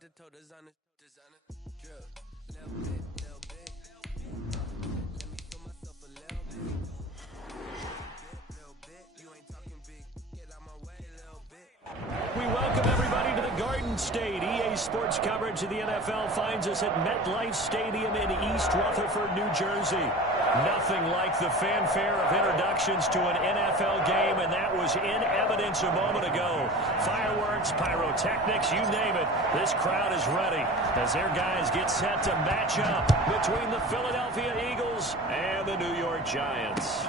head to toe, designer, drill, little bit. Let me feel myself a little bit. You ain't talking big. Get out my way a little bit. We welcome everybody to the Garden State. EA Sports coverage of the NFL finds us at MetLife Stadium in East Rutherford, New Jersey. Nothing like the fanfare of introductions to an NFL game, and that was in evidence a moment ago. Fireworks, pyrotechnics, you name it. This crowd is ready as their guys get set to match up between the Philadelphia Eagles and the New York Giants.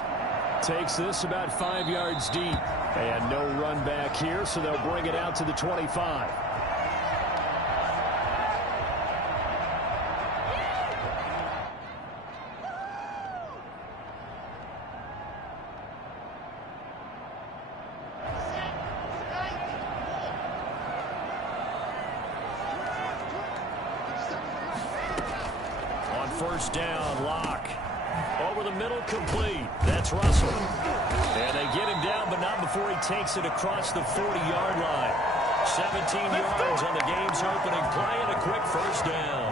Takes this about 5 yards deep, and no run back here, so they'll bring it out to the 25. First down, Locke. Over the middle, complete. That's Russell. And they get him down, but not before he takes it across the 40-yard line. 17 yards on the game's opening play and a quick first down.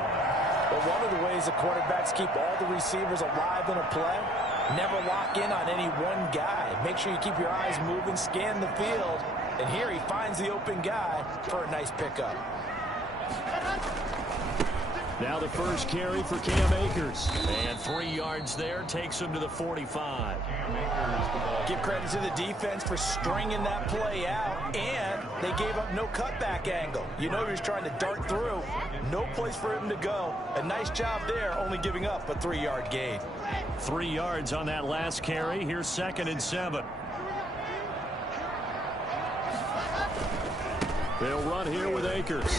Well, one of the ways the quarterbacks keep all the receivers alive in a play, never lock in on any one guy. Make sure you keep your eyes moving, scan the field. And here he finds the open guy for a nice pickup. Now the first carry for Cam Akers. And 3 yards there takes him to the 45. Give credit to the defense for stringing that play out, and they gave up no cutback angle. You know he was trying to dart through. No place for him to go. A nice job there, only giving up a 3-yard gain. 3 yards on that last carry. Here's 2nd and 7. They'll run here with Akers.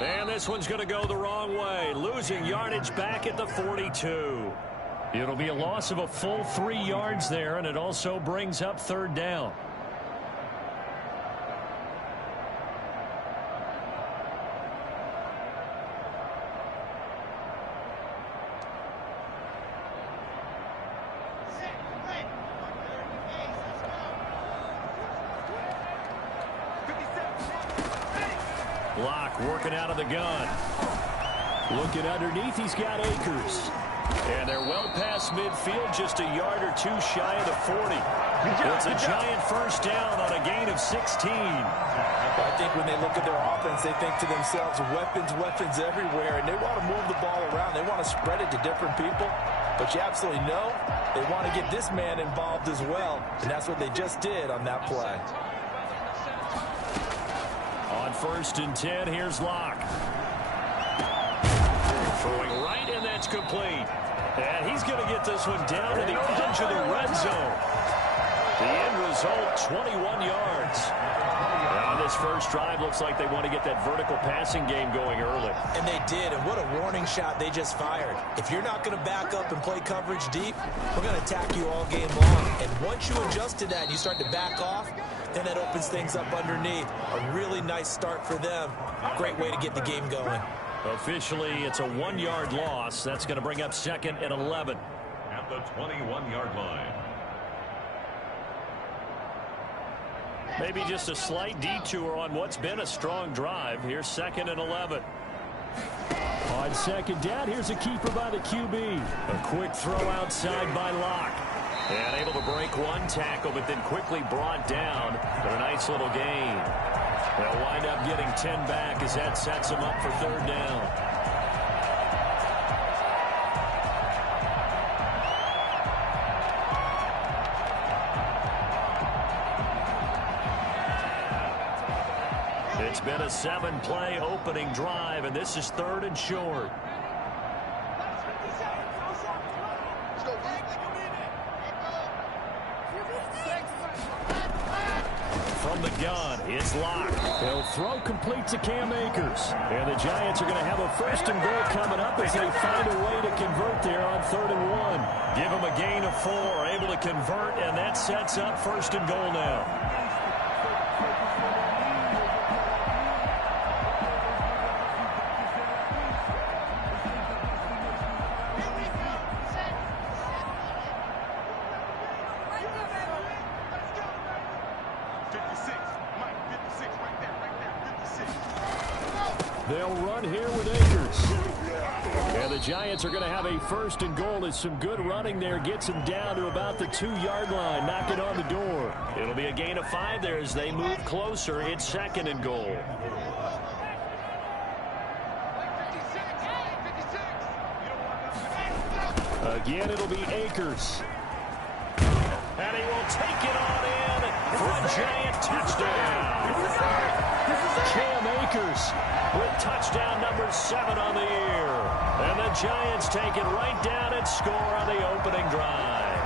And this one's going to go the wrong way. Losing yardage back at the 42. It'll be a loss of a full 3 yards there, and it also brings up 3rd down. Locke working out of the gun. Looking underneath, he's got Akers. And they're well past midfield, just a yard or two shy of the 40. It's a giant first down on a gain of 16. I think when they look at their offense, they think to themselves, weapons everywhere, and they want to move the ball around. They want to spread it to different people. But you absolutely know they want to get this man involved as well, and that's what they just did on that play. On 1st and 10, here's Locke. Throwing right, and that's complete. And he's going to get this one down to the edge of the red zone. The end result, 21 yards. Now this first drive looks like they want to get that vertical passing game going early. And they did, and what a warning shot they just fired. If you're not going to back up and play coverage deep, we're going to attack you all game long. And once you adjust to that and you start to back off, then that opens things up underneath. A really nice start for them. Great way to get the game going. Officially, it's a 1-yard loss. That's going to bring up 2nd and 11. At the 21-yard line. Maybe just a slight detour on what's been a strong drive. Here's 2nd and 11. On 2nd down, here's a keeper by the QB. A quick throw outside by Locke. And able to break one tackle, but then quickly brought down. But a nice little gain. They'll wind up getting 10 back as that sets them up for 3rd down. It's been a 7-play opening drive, and this is 3rd and short. From the gun, it's Locke. He'll throw complete to Cam Akers. And the Giants are going to have a 1st and goal coming up as they find a way to convert there on 3rd and 1. Give them a gain of 4, able to convert, and that sets up 1st and goal now. They'll run here with Akers. And the Giants are going to have a first and goal as some good running there gets them down to about the 2-yard line, knocking on the door. It'll be a gain of 5 there as they move closer. It's second and goal. Again, it'll be Akers. And he will take it on in for a Giant touchdown. Cam Akers with touchdown number 7 on the year. And the Giants take it right down and score on the opening drive.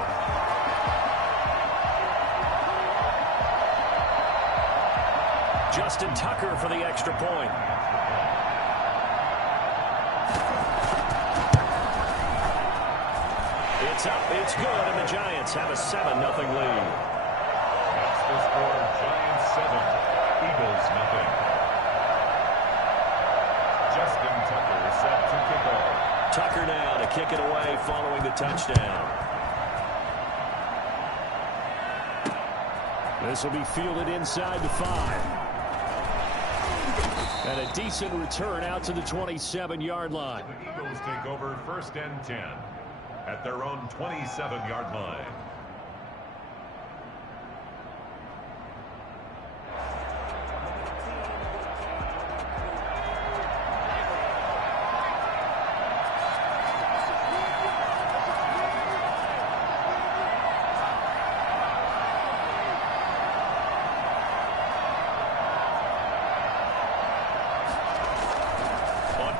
Justin Tucker for the extra point. It's up, it's good, and the Giants have a 7-0 lead. That's the score, Giants 7, Eagles 0. Justin Tucker set to kick off. Tucker now to kick it away following the touchdown. This will be fielded inside the 5. And a decent return out to the 27-yard line. The Eagles take over first and 10 at their own 27-yard line.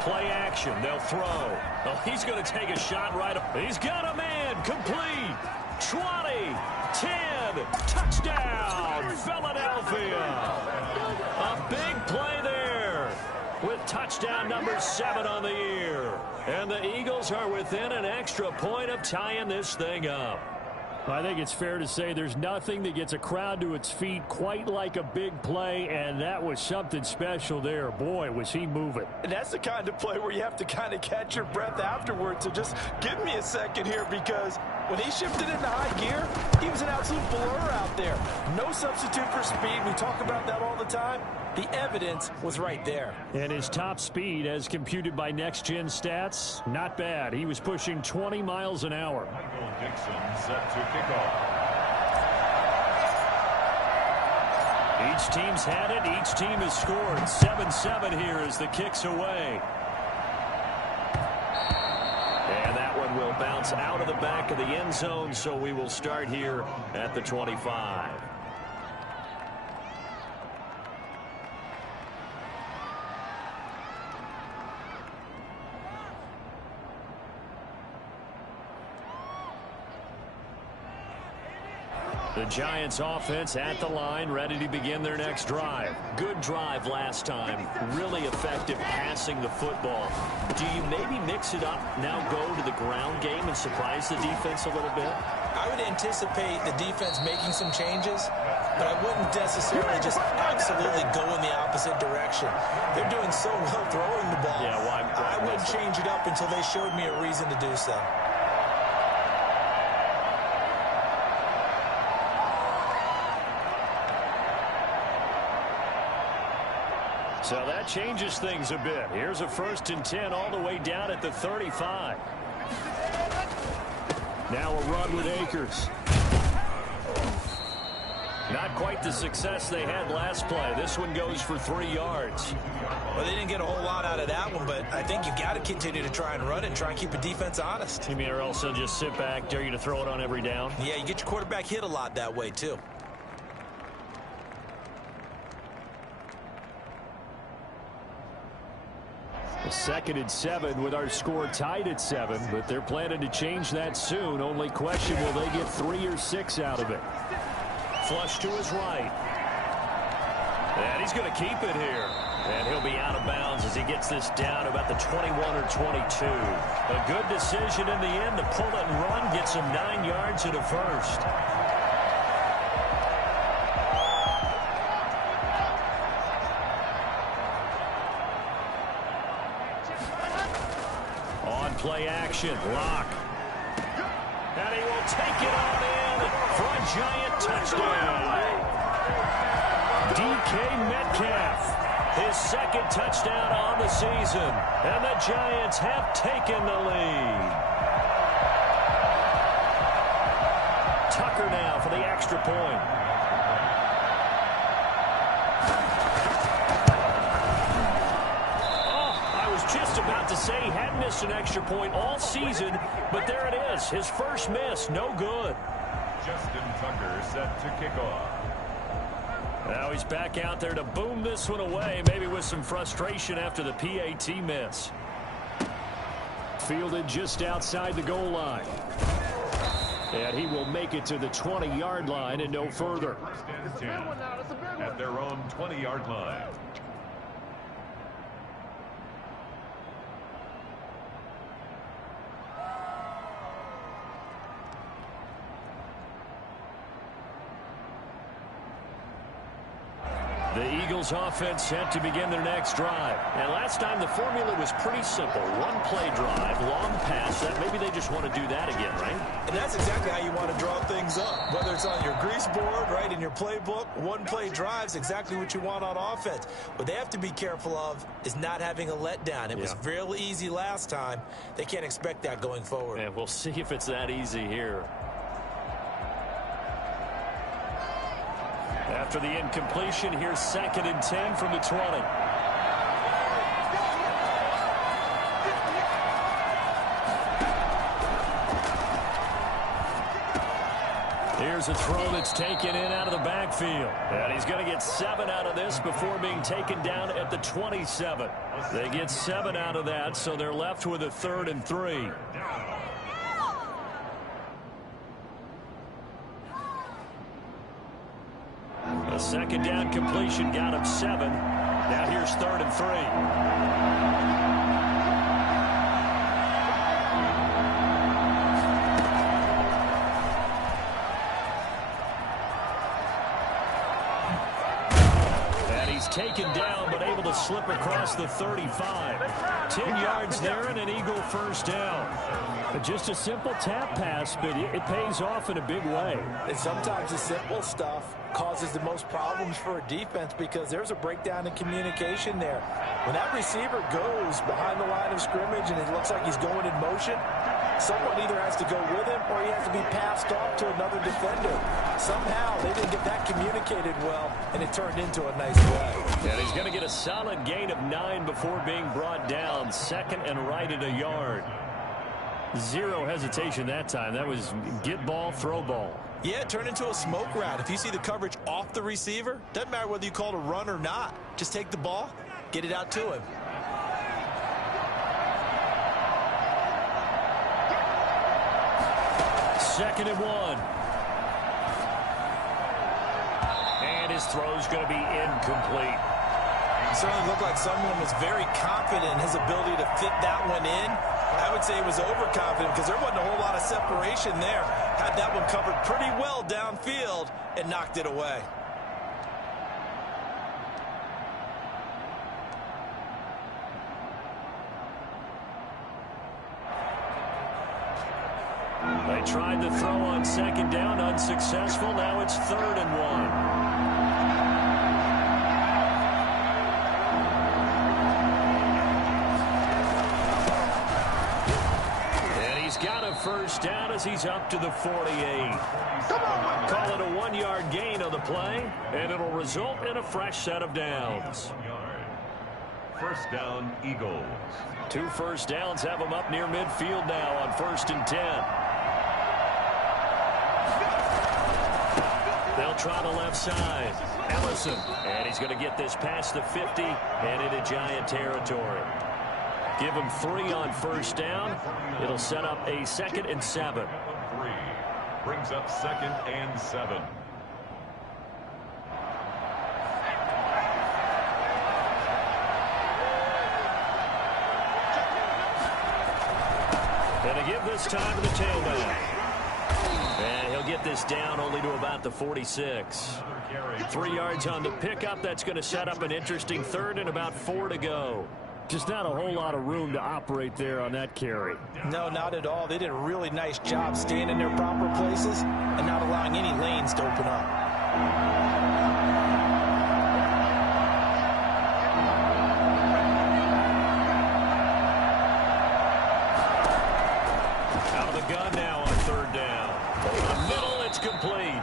Play action. They'll throw. Oh, he's going to take a shot right up. He's got a man. Complete. 20. 10. Touchdown. Philadelphia. A big play there with touchdown number 7 on the year. And the Eagles are within an extra point of tying this thing up. I think it's fair to say there's nothing that gets a crowd to its feet quite like a big play, and that was something special there. Boy, was he moving. And that's the kind of play where you have to kind of catch your breath afterwards. So just give me a second here, because when he shifted into high gear, he was an absolute blur out there. No substitute for speed. We talk about that all the time. The evidence was right there. And his top speed, as computed by Next Gen Stats, not bad. He was pushing 20 miles an hour. Michael Dixon set to kick off. Each team's had it. Each team has scored. 7-7 here as the kick's away. And that one will bounce out of the back of the end zone, so we will start here at the 25. The Giants offense at the line, ready to begin their next drive. Good drive last time. Really effective passing the football. Do you maybe mix it up, now go to the ground game and surprise the defense a little bit? I would anticipate the defense making some changes, but I wouldn't necessarily just absolutely go in the opposite direction. They're doing so well throwing the ball. Yeah, why I wouldn't change it up until they showed me a reason to do so. So that changes things a bit. Here's a 1st and 10 all the way down at the 35. Now a run with Akers. Not quite the success they had last play. This one goes for 3 yards. Well, they didn't get a whole lot out of that one, but I think you've got to continue to try and run and try and keep the defense honest. You mean or else they'll just sit back, dare you to throw it on every down? Yeah, you get your quarterback hit a lot that way, too. A 2nd and 7 with our score tied at 7, but they're planning to change that soon. Only question, will they get 3 or 6 out of it? Flush to his right. And he's going to keep it here. And he'll be out of bounds as he gets this down about the 21 or 22. A good decision in the end to pull it and run, get some 9 yards and a first. Play action, Lock. And he will take it on in for a Giant touchdown. DK Metcalf His second touchdown on the season. And the Giants have taken the lead. Tucker now for the extra point. Just about to say he hadn't missed an extra point all season, but there it is. His first miss, no good. Justin Tucker set to kick off. Now he's back out there to boom this one away, maybe with some frustration after the PAT miss. Fielded just outside the goal line. And he will make it to the 20-yard line and no further. First and 10 at their own 20-yard line. The Eagles offense set to begin their next drive. And last time the formula was pretty simple. One play drive, long pass. That maybe they just want to do that again, right? And that's exactly how you want to draw things up. Whether it's on your grease board, right, in your playbook, one play drive's exactly what you want on offense. What they have to be careful of is not having a letdown. It was real easy last time. They can't expect that going forward. And we'll see if it's that easy here. After the incompletion, here's 2nd and 10 from the 20. Here's a throw that's taken in out of the backfield. And he's going to get 7 out of this before being taken down at the 27. They get 7 out of that, so they're left with a 3rd and 3. A second down completion got him 7. Now here's 3rd and 3. And he's taken down but able to slip across the 35. 10 yards there and an Eagle first down. Just a simple tap pass, but it pays off in a big way. And sometimes the simple stuff causes the most problems for a defense because there's a breakdown in communication there. When that receiver goes behind the line of scrimmage and it looks like he's going in motion, someone either has to go with him or he has to be passed off to another defender. Somehow they didn't get that communicated well, and it turned into a nice play. And he's going to get a solid gain of 9 before being brought down. 2nd and right at a yard. Zero hesitation that time. That was get ball, throw ball. Yeah, it turned into a smoke route. If you see the coverage off the receiver, doesn't matter whether you call it a run or not. Just take the ball, get it out to him. Second and 1. And his throw's going to be incomplete. It certainly looked like someone was very confident in his ability to fit that one in. I would say he was overconfident because there wasn't a whole lot of separation there. Had that one covered pretty well downfield and knocked it away. They tried the throw on 2nd down, unsuccessful. Now it's 3rd and 1. Got a first down as he's up to the 48. Call it a 1-yard gain on the play, and it'll result in a fresh set of downs. First down, Eagles. 2 first downs have them up near midfield now on 1st and 10. They'll try the left side. Ellison, and he's going to get this past the 50 and into Giant territory. Give him 3 on first down. It'll set up a 2nd and 7. 3 brings up 2nd and 7. And to give this time to the tailback. And he'll get this down only to about the 46. 3 yards on the pickup. That's going to set up an interesting 3rd and about 4 to go. Just not a whole lot of room to operate there on that carry. No, not at all. They did a really nice job staying in their proper places and not allowing any lanes to open up. complete.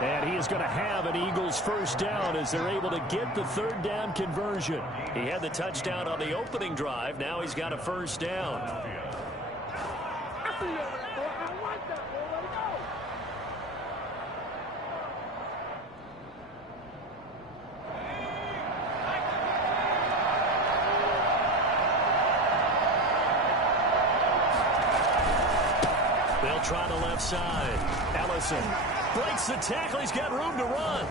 And he is going to have an Eagles first down as they're able to get the third down conversion. He had the touchdown on the opening drive. Now he's got a first down. They'll try the left side. Ellison breaks the tackle. He's got room to run.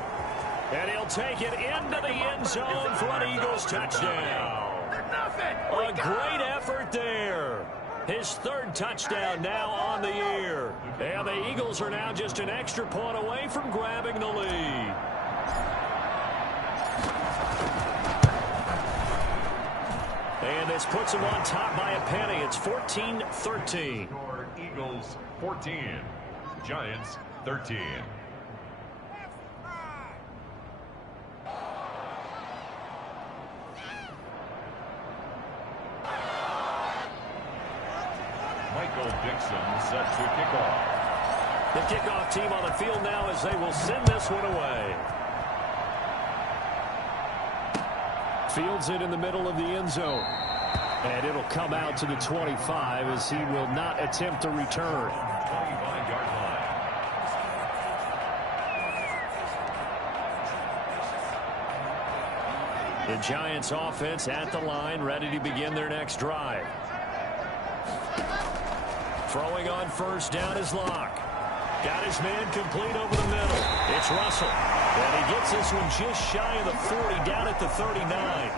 And he'll take it into the end zone for an Eagles touchdown. A great effort there. His third touchdown now on the year. And the Eagles are now just an extra point away from grabbing the lead. And this puts them on top by a penny. It's 14-13. Eagles 14, Giants 13. Michael Dixon set to kick off. The kickoff team on the field now as they will send this one away. Fields it in the middle of the end zone. And it'll come out to the 25 as he will not attempt to return. 25-yard line. The Giants offense at the line, ready to begin their next drive. Throwing on first down is Locke. Got his man complete over the middle. It's Russell. And he gets this one just shy of the 40, down at the 39.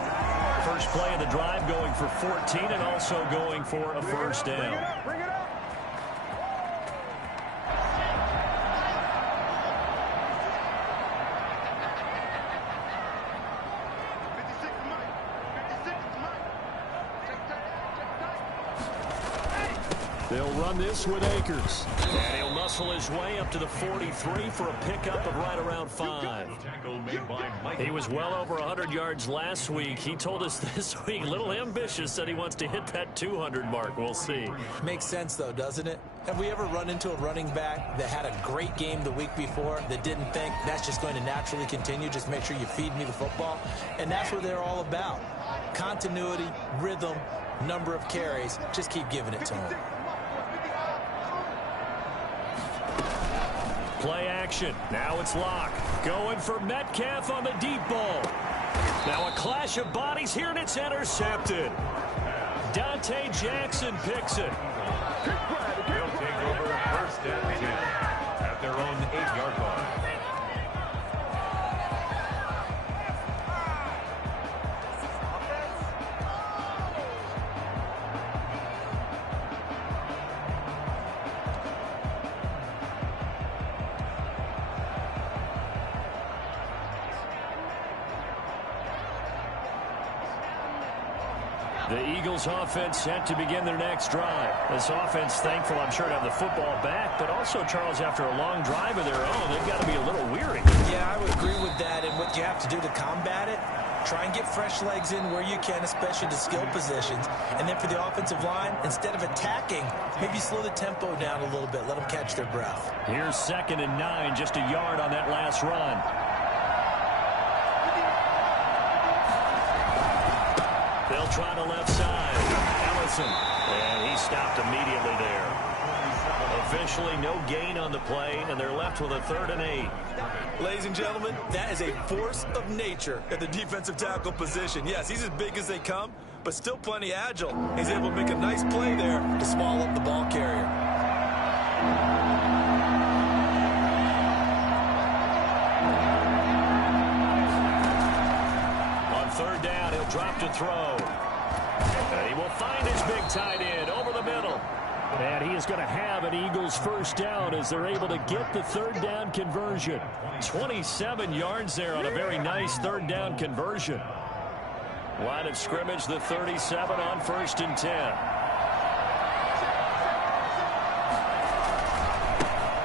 First play of the drive going for 14 and also going for a first down. They'll run this with Akers. And he'll muscle his way up to the 43 for a pickup of right around 5. He was well over 100 yards last week. He told us this week, a little ambitious, said he wants to hit that 200 mark. We'll see. Makes sense, though, doesn't it? Have we ever run into a running back that had a great game the week before that didn't think that's just going to naturally continue? Just make sure you feed me the football. And that's what they're all about. Continuity, rhythm, number of carries. Just keep giving it to them. Play action. Now it's Locke. Going for Metcalf on the deep ball. Now a clash of bodies here, and it's intercepted. Dante Jackson picks it. They'll take over first and 10 at their own 8-yard line. The Eagles offense set to begin their next drive. This offense thankful, I'm sure, to have the football back, but also, Charles, after a long drive of their own, they've got to be a little weary. Yeah, I would agree with that, and what you have to do to combat it, try and get fresh legs in where you can, especially to skill positions. And then for the offensive line, instead of attacking, maybe slow the tempo down a little bit, let them catch their breath. Here's 2nd and 9, just a yard on that last run. They'll try the left side. Ellison. And he stopped immediately there. Officially no gain on the play, and they're left with a 3rd and 8. Ladies and gentlemen, that is a force of nature at the defensive tackle position. Yes, he's as big as they come, but still plenty agile. He's able to make a nice play there to swallow up the ball carrier. On 3rd down, he'll drop to throw. And he will find his big tight end over the middle. And he is going to have an Eagles first down as they're able to get the 3rd down conversion. 27 yards there on a very nice 3rd down conversion. Line of scrimmage, the 37 on 1st and 10.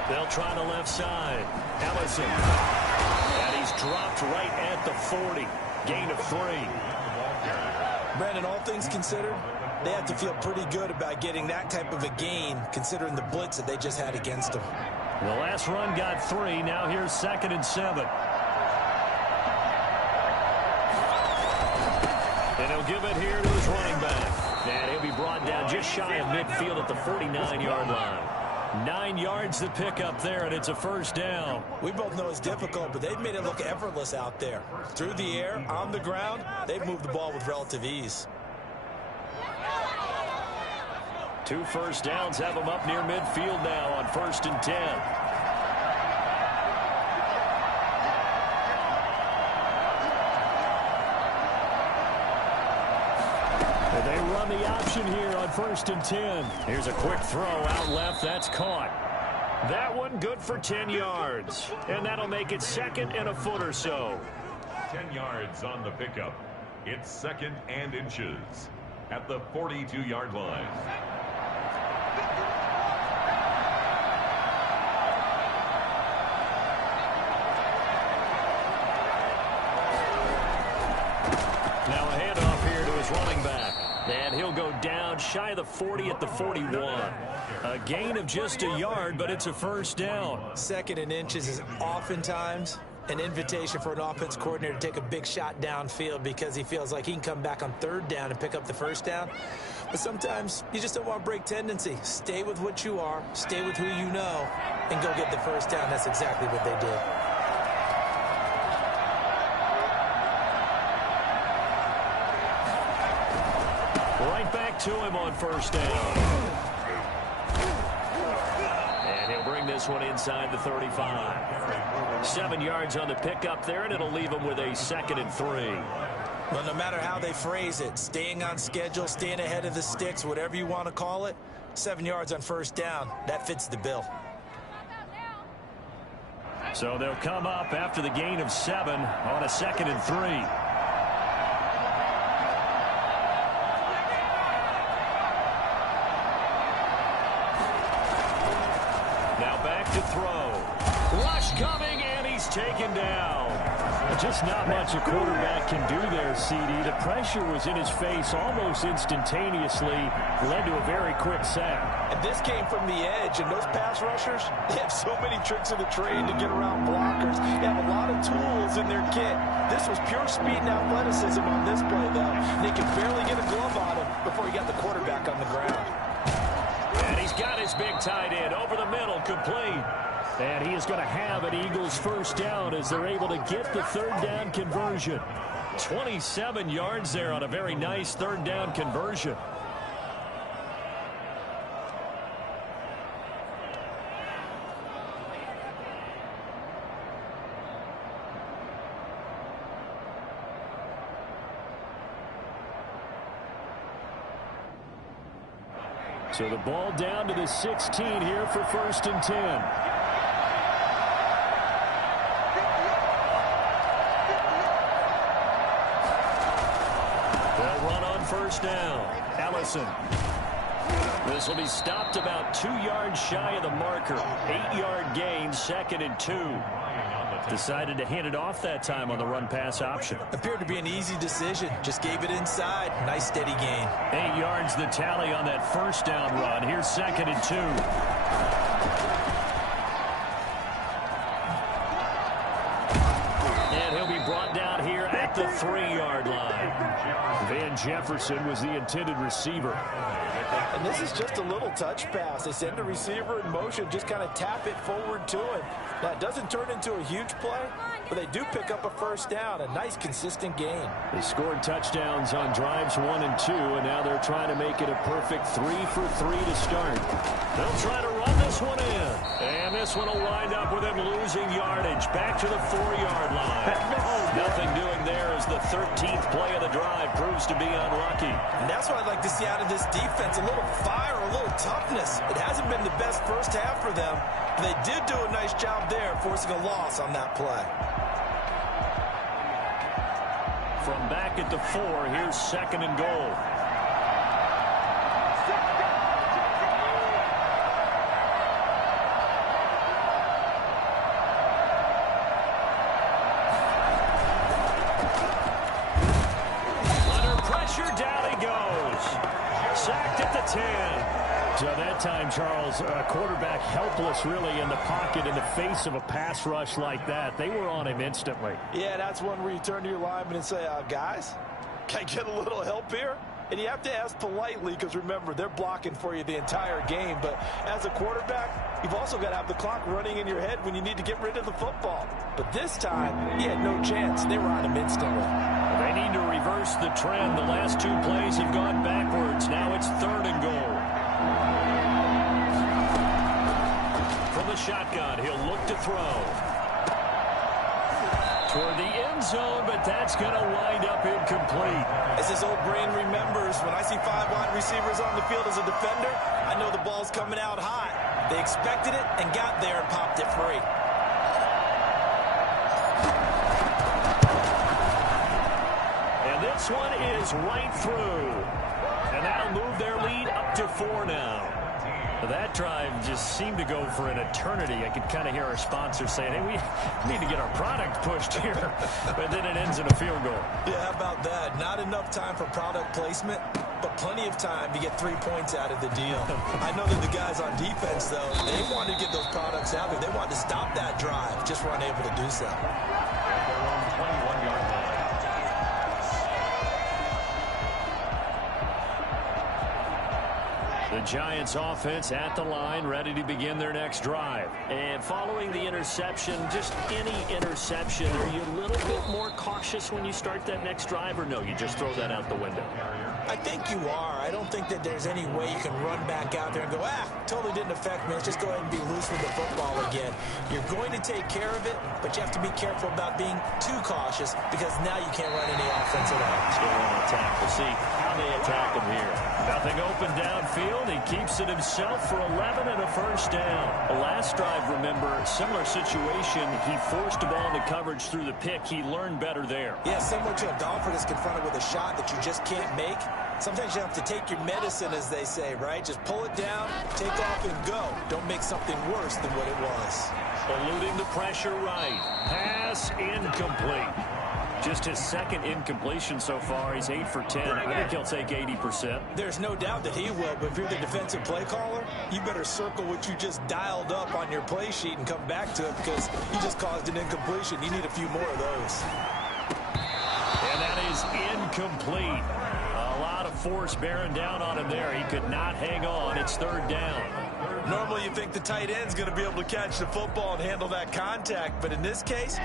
They'll try the left side. Ellison. And he's dropped right at the 40. Gain of 3. Brandon, all things considered, they have to feel pretty good about getting that type of a gain, considering the blitz that they just had against them. The last run got 3. Now here's 2nd and 7. And he'll give it here to his running back. And he'll be brought down just shy of midfield at the 49-yard line. 9 yards to pick up there, and it's a first down. We both know it's difficult, but they've made it look effortless out there. Through the air, on the ground, they've moved the ball with relative ease. 2 first downs have them up near midfield now on 1st and 10. And they run the option here on 1st and 10. Here's a quick throw out left. That's caught. That one good for 10 yards. And that'll make it 2nd and a foot or so. 10 yards on the pickup. It's 2nd and inches at the 42-yard line. Now a handoff here to his running back. And he'll go down shy of the 40 at the 41. A gain of just a yard, but it's a first down. 2nd and inches is oftentimes an invitation for an offense coordinator to take a big shot downfield because he feels like he can come back on 3rd down and pick up the first down. But sometimes you just don't want to break tendency. Stay with what you are, stay with who you know, and go get the first down. That's exactly what they did. Right back to him on 1st down. And he'll bring this one inside the 35. 7 yards on the pickup there, and it'll leave him with a 2nd and 3. Well, no matter how they phrase it, staying on schedule, staying ahead of the sticks, whatever you want to call it, 7 yards on 1st down, that fits the bill. So they'll come up after the gain of 7 on a 2nd and 3. To throw. Rush coming, and he's taken down. Just not much a quarterback can do there, CD. The pressure was in his face almost instantaneously. Led to a very quick sack. And this came from the edge, and those pass rushers, they have so many tricks of the trade to get around blockers. They have a lot of tools in their kit. This was pure speed and athleticism on this play, though. They could barely get a glove on him before he got the quarterback on the ground. And he's got his big tight end over the middle, complete. And he is going to have an Eagles first down as they're able to get the 3rd down conversion. 27 yards there on a very nice 3rd down conversion. So the ball down to the 16 here for 1st and 10. They'll run on 1st down. Ellison. This will be stopped about 2 yards shy of the marker. 8-yard gain, 2nd and 2. Decided to hand it off that time on the run-pass option. Appeared to be an easy decision. Just gave it inside. Nice steady gain. 8 yards the tally on that 1st down run. Here's 2nd and 2. And he'll be brought down here at the 3-yard line. Van Jefferson was the intended receiver. And this is just a little touch pass. They send the receiver in motion, just kind of tap it forward to him. Now, it doesn't turn into a huge play, but they do pick up a first down, a nice, consistent gain. They scored touchdowns on drives 1 and 2, and now they're trying to make it a perfect 3 for 3 to start. They'll try to run this one in, and this one will wind up with them losing yardage back to the 4-yard line. Nothing doing there as the 13th play of the drive proves to be unlucky. And that's what I'd like to see out of this defense, a little fire, a little toughness. It hasn't been the best first half for them, but they did do a nice job there forcing a loss on that play. From back at the 4, here's 2nd and goal. Under pressure, down he goes. Sacked at the 10. So that time, Charles, quarterback helpless really in the pocket in the face of a pass rush like that. They were on him instantly. Yeah, that's one where you turn to your lineman and say, guys, can I get a little help here? And you have to ask politely because, remember, they're blocking for you the entire game. But as a quarterback, you've also got to have the clock running in your head when you need to get rid of the football. But this time, he had no chance. They were on him instantly. They need to reverse the trend. The last two plays have gone backwards. Now it's 3rd and goal. From the shotgun, he'll look to throw. Toward the end zone, but that's going to wind up incomplete. As his old brain remembers, when I see 5 wide receivers on the field as a defender, I know the ball's coming out hot. They expected it and got there and popped it free. And this one is right through. And that'll move their lead up to 4 now. That drive just seemed to go for an eternity. I could kind of hear our sponsor saying, hey, we need to get our product pushed here. But then it ends in a field goal. Yeah, how about that? Not enough time for product placement, but plenty of time to get 3 points out of the deal. I know that the guys on defense, though, they wanted to get those products out there. They wanted to stop that drive, just weren't able to do so. At their own 21-yard line. The Giants offense at the line, ready to begin their next drive. And following the interception, just any interception, are you a little bit more cautious when you start that next drive, or no, you just throw that out the window? I think you are. I don't think that there's any way you can run back out there and go, totally didn't affect me. Let's just go ahead and be loose with the football again. You're going to take care of it, but you have to be careful about being too cautious because now you can't run any offense at all. Still on attack. We'll see how they attack him here. Nothing open downfield. He keeps it himself for 11 and a first down. The last drive, remember, similar situation. He forced the ball into coverage through the pick. He learned better there. Yeah, similar to a golfer that's confronted with a shot that you just can't make. Sometimes you have to take your medicine, as they say, right? Just pull it down, take off, and go. Don't make something worse than what it was. Eluding the pressure right. Pass incomplete. Just his second incompletion so far. He's 8 for 10. I think he'll take 80%. There's no doubt that he will, but if you're the defensive play caller, you better circle what you just dialed up on your play sheet and come back to it because you just caused an incompletion. You need a few more of those. And that is incomplete. A lot of force bearing down on him there. He could not hang on. It's 3rd down. Normally you think the tight end's going to be able to catch the football and handle that contact, but in this case,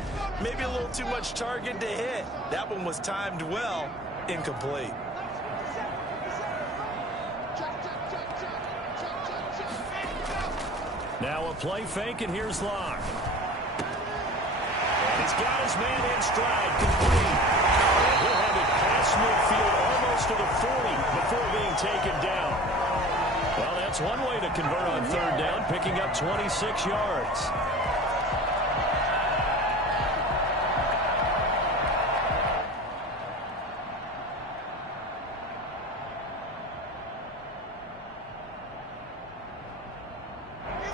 maybe a little too much target to hit. That one was timed well, incomplete. Now a play fake, and here's Locke. And he's got his man in stride, complete. He'll have it past midfield almost to the 40 before being taken down. Well, that's one way to convert on 3rd down, picking up 26 yards.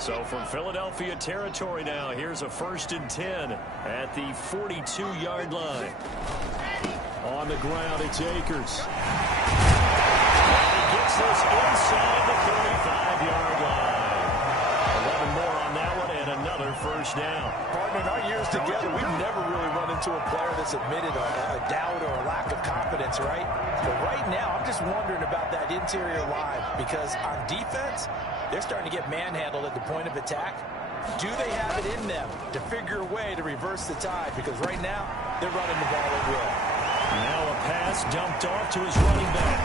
So from Philadelphia territory now, here's a 1st and 10 at the 42-yard line. On the ground, it's Akers. Gets this inside the 35-yard line. 11 more on that one and another 1st down. Partner, in our years together, we've never really run into a player that's admitted a doubt or a lack of confidence, right? But right now, I'm just wondering about that interior line because on defense, they're starting to get manhandled at the point of attack. Do they have it in them to figure a way to reverse the tide? Because right now, they're running the ball at will. Now a pass dumped off to his running back.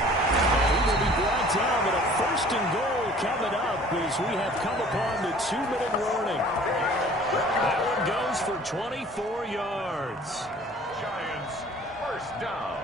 He will be brought down, but a 1st and goal coming up as we have come upon the 2-minute warning. That one goes for 24 yards. Giants, 1st down.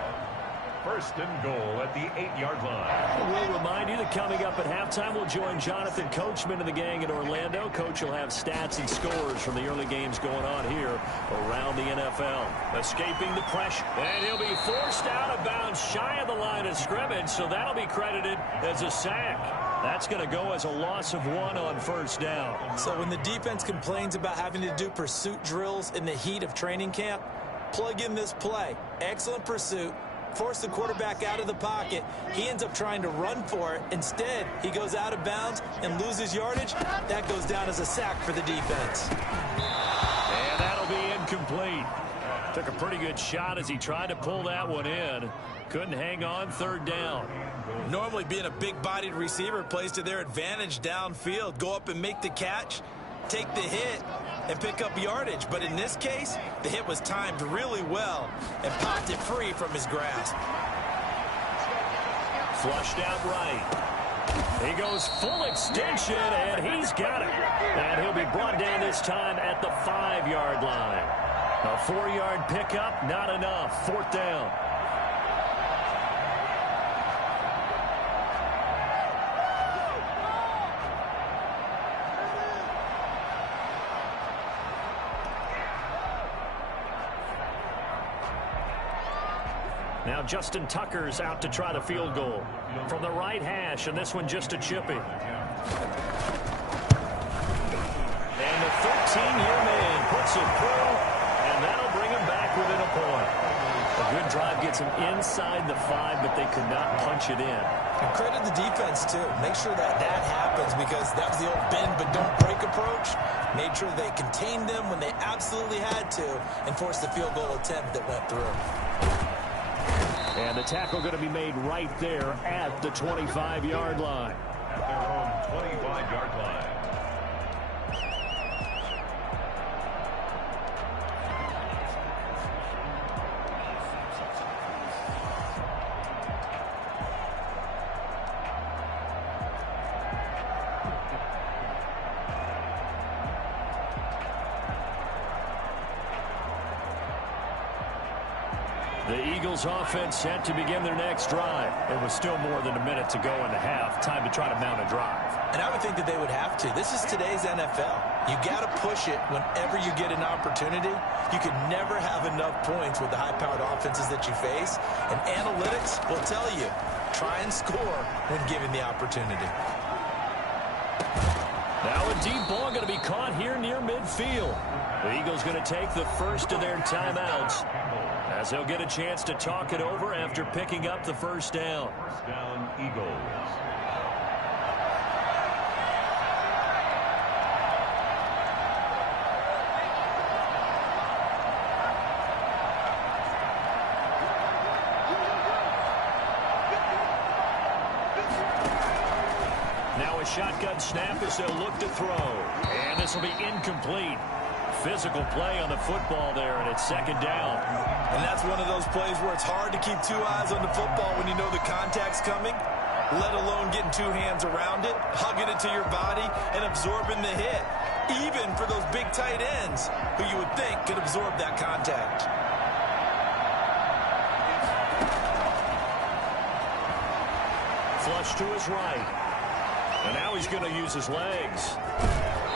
1st and goal at the 8-yard line. We'll remind you that coming up at halftime, we'll join Jonathan Coachman and the gang in Orlando. Coach will have stats and scores from the early games going on here around the NFL. Escaping the pressure, and he'll be forced out of bounds shy of the line of scrimmage, so that'll be credited as a sack. That's going to go as a loss of 1 on 1st down. So when the defense complains about having to do pursuit drills in the heat of training camp, plug in this play. Excellent pursuit. force the quarterback out of the pocket. He ends up trying to run for it. Instead, he goes out of bounds and loses yardage. That goes down as a sack for the defense. And that'll be incomplete. Took a pretty good shot as he tried to pull that one in. Couldn't hang on, third down. Normally being a big-bodied receiver plays to their advantage downfield. Go up and make the catch, take the hit, and pick up yardage. But in this case, the hit was timed really well and popped it free from his grasp. Flushed out right. He goes full extension, and he's got it. And he'll be brought down this time at the 5-yard line. A 4-yard pickup, not enough. Fourth down. Now Justin Tucker's out to try the field goal from the right hash, and this one just a chippy. And the 13-year man puts it through, and that'll bring him back within a point. A good drive gets him inside the 5, but they could not punch it in. And credit the defense, too. Make sure that happens, because that was the old bend but don't break approach. Made sure they contained them when they absolutely had to and forced the field goal attempt that went through. And the tackle going to be made right there at the 25-yard line. At their own 25-yard line. The Eagles offense set to begin their next drive. It was still more than a minute to go in the half. Time to try to mount a drive. And I would think that they would have to. This is today's NFL. You got to push it whenever you get an opportunity. You can never have enough points with the high-powered offenses that you face. And analytics will tell you, try and score when given the opportunity. Now a deep ball going to be caught here near midfield. The Eagles going to take the first of their timeouts, as they'll get a chance to talk it over after picking up the first down. First down, Eagles. Now a shotgun snap as they'll look to throw. And this will be incomplete. Physical play on the football there, and it's second down. And that's one of those plays where it's hard to keep two eyes on the football when you know the contact's coming, let alone getting two hands around it, hugging it to your body, and absorbing the hit, even for those big tight ends who you would think could absorb that contact. Flush to his right. And now he's going to use his legs.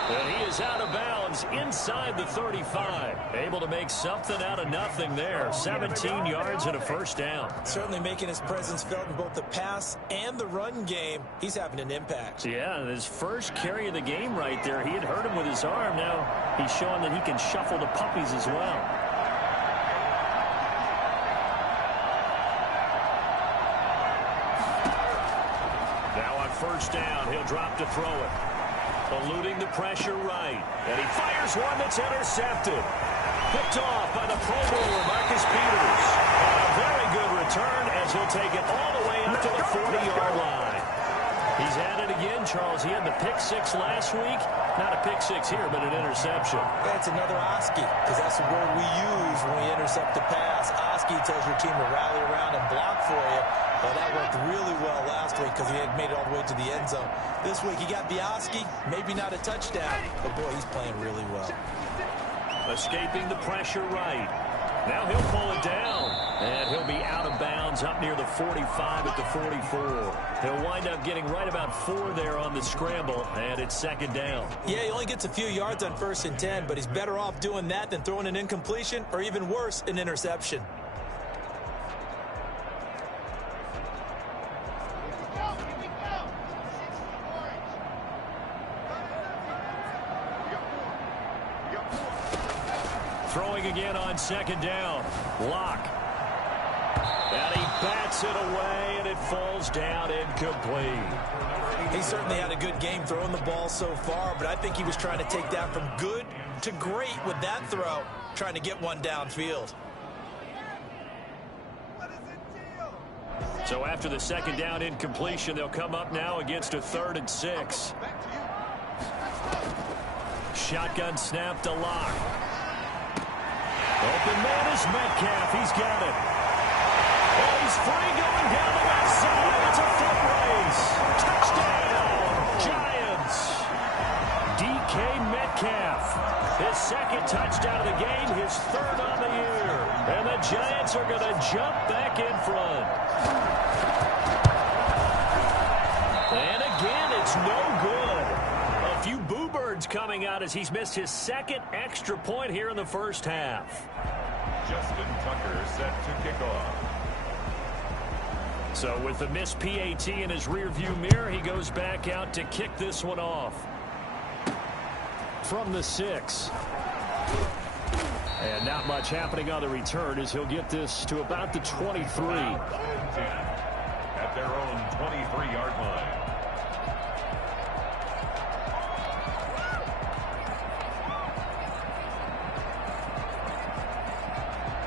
And he is out of bounds inside the 35. Able to make something out of nothing there. 17 yards and a first down. Certainly making his presence felt in both the pass and the run game. He's having an impact. Yeah, his first carry of the game right there. He had hurt him with his arm. Now he's showing that he can shuffle the puppies as well. Now on first down, he'll drop to throw it. Eluding the pressure right. And he fires one that's intercepted. Picked off by the Pro Bowler, Marcus Peters. And a very good return as he'll take it all the way up to the 40-yard line. He's at it again, Charles. He had the pick six last week. Not a pick six here, but an interception. Yeah, it's another Oski, because that's the word we use when we intercept the pass. Oski tells your team to rally around and block for you. Well, that worked really well last week because he had made it all the way to the end zone. This week, he got the Oski, maybe not a touchdown, but boy, he's playing really well. Escaping the pressure right. Now he'll pull it down, and he'll be out of bounds up near the 45 at the 44. He'll wind up getting right about 4 there on the scramble, and it's second down. Yeah, he only gets a few yards on 1st and 10, but he's better off doing that than throwing an incompletion or even worse, an interception. Throwing again on second down. Lock. And he bats it away, and it falls down incomplete. He certainly had a good game throwing the ball so far, but I think he was trying to take that from good to great with that throw, trying to get one downfield. So after the second down incompletion, they'll come up now against a 3rd and 6. Shotgun snap to Locke. Open man is Metcalf. He's got it. And he's free going down the left side. It's a foot race. Touchdown, Giants. DK Metcalf. His 2nd touchdown of the game, his 3rd on the year. And the Giants are going to jump back in front. And again, it's no good. A few boo birds coming out as he's missed his 2nd extra point here in the first half. Justin Tucker set to kick off. So with the missed PAT in his rearview mirror, he goes back out to kick this one off. From the 6. And not much happening on the return as he'll get this to about the 23. At their own 23-yard line.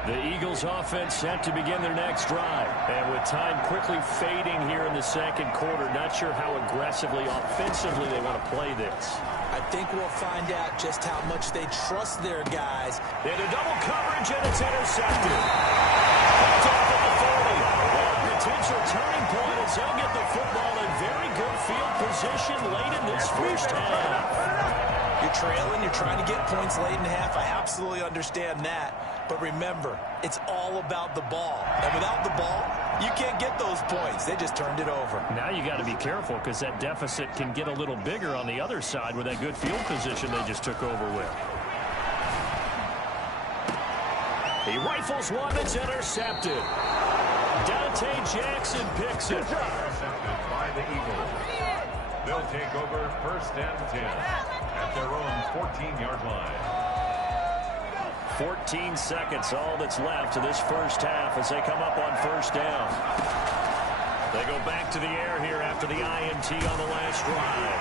The Eagles offense set to begin their next drive. And with time quickly fading here in the second quarter, not sure how aggressively, offensively they want to play this. I think we'll find out just how much they trust their guys. Into double coverage, and it's intercepted. Picked off at the 40. A potential turning point as they'll get the football in very good field position late in this first half. You're trailing, you're trying to get points late in half. I absolutely understand that. But remember, it's all about the ball. And without the ball, you can't get those points. They just turned it over. Now you got to be careful because that deficit can get a little bigger on the other side with that good field position they just took over with. He rifles one that's intercepted. Dante Jackson picks it. Intercepted by the Eagles. They'll take over 1st and 10 at their own 14-yard line. 14 seconds, all that's left to this first half as they come up on 1st down. They go back to the air here after the INT on the last drive.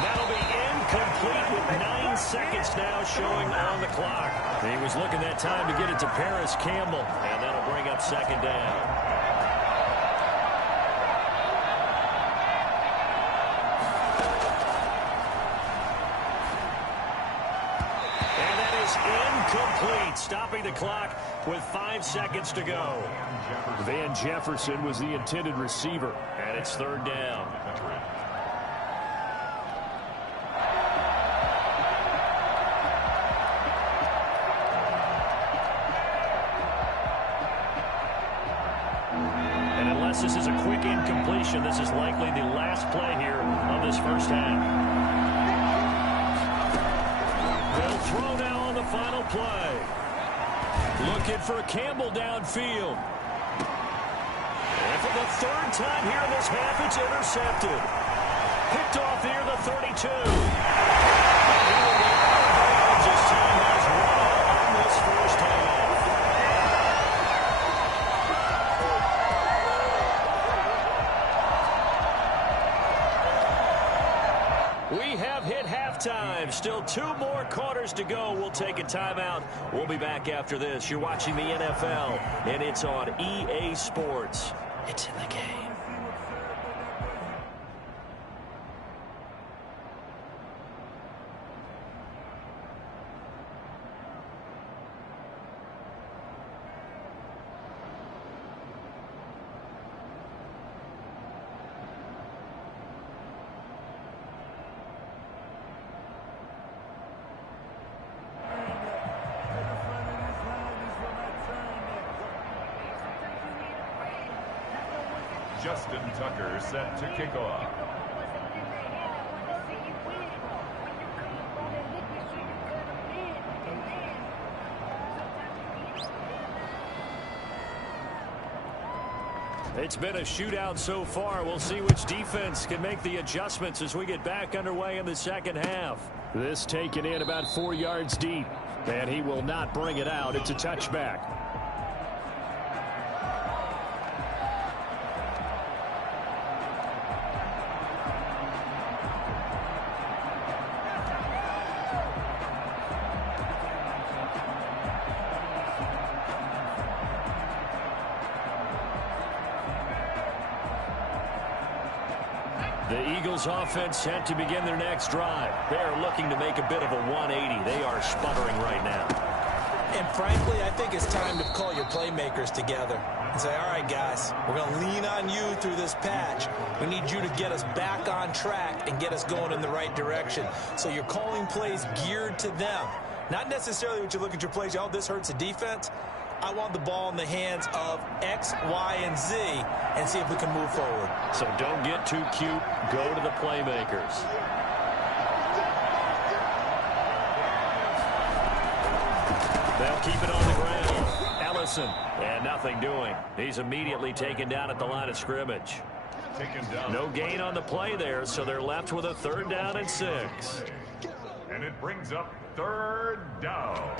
That'll be incomplete with 9 seconds now showing on the clock. He was looking that time to get it to Paris Campbell, and that'll bring up 2nd down. Incomplete, stopping the clock with 5 seconds to go. Van Jefferson was the intended receiver, and it's 3rd down. And unless this is a quick incompletion, this is likely the last play here of this first half. They'll throw now on the final play. Looking for Campbell downfield. And for the 3rd time here in this half, it's intercepted. Picked off near the 32. This time has run out in this first half. We have hit halftime. Still 2 more quarters to go. We'll take a timeout. We'll be back after this. You're watching the NFL, and it's on EA Sports. It's in the game. Justin Tucker set to kick off. It's been a shootout so far. We'll see which defense can make the adjustments as we get back underway in the second half. This taken in about 4 yards deep, and he will not bring it out. It's a touchback. The Eagles offense set to begin their next drive. They're looking to make a bit of a 180. They are sputtering right now. And frankly, I think it's time to call your playmakers together and say, all right, guys, we're going to lean on you through this patch. We need you to get us back on track and get us going in the right direction. So you're calling plays geared to them. Not necessarily when you look at your plays, oh, this hurts the defense. I want the ball in the hands of X, Y, and Z and see if we can move forward. So don't get too cute. Go to the playmakers. They'll keep it on the ground. Ellison, and nothing doing. He's immediately taken down at the line of scrimmage. No gain on the play there, so they're left with a 3rd down and 6. And it brings up 3rd down.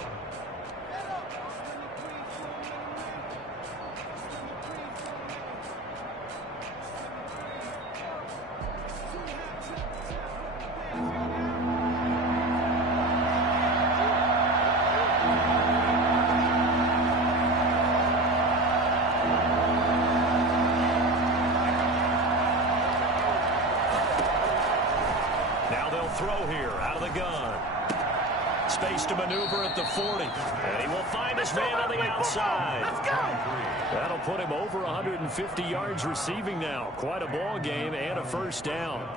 Throw here out of the gun. Space to maneuver at the 40. And he will find his man on the outside. Let's go. That'll put him over 150 yards receiving now. Quite a ball game and a 1st down.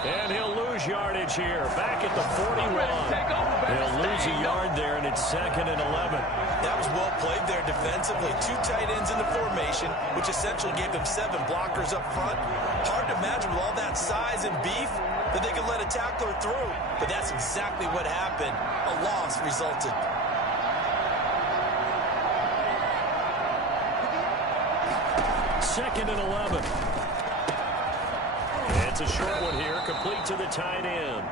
And he'll lose yardage here. Back at the 41. He'll lose a yard there, and it's 2nd and 11. That was well played there defensively. 2 tight ends in the formation, which essentially gave them 7 blockers up front. Hard to imagine with all that size and beef that they could let a tackler through. But that's exactly what happened. A loss resulted. Second and 11. It's a short one here, complete to the tight end.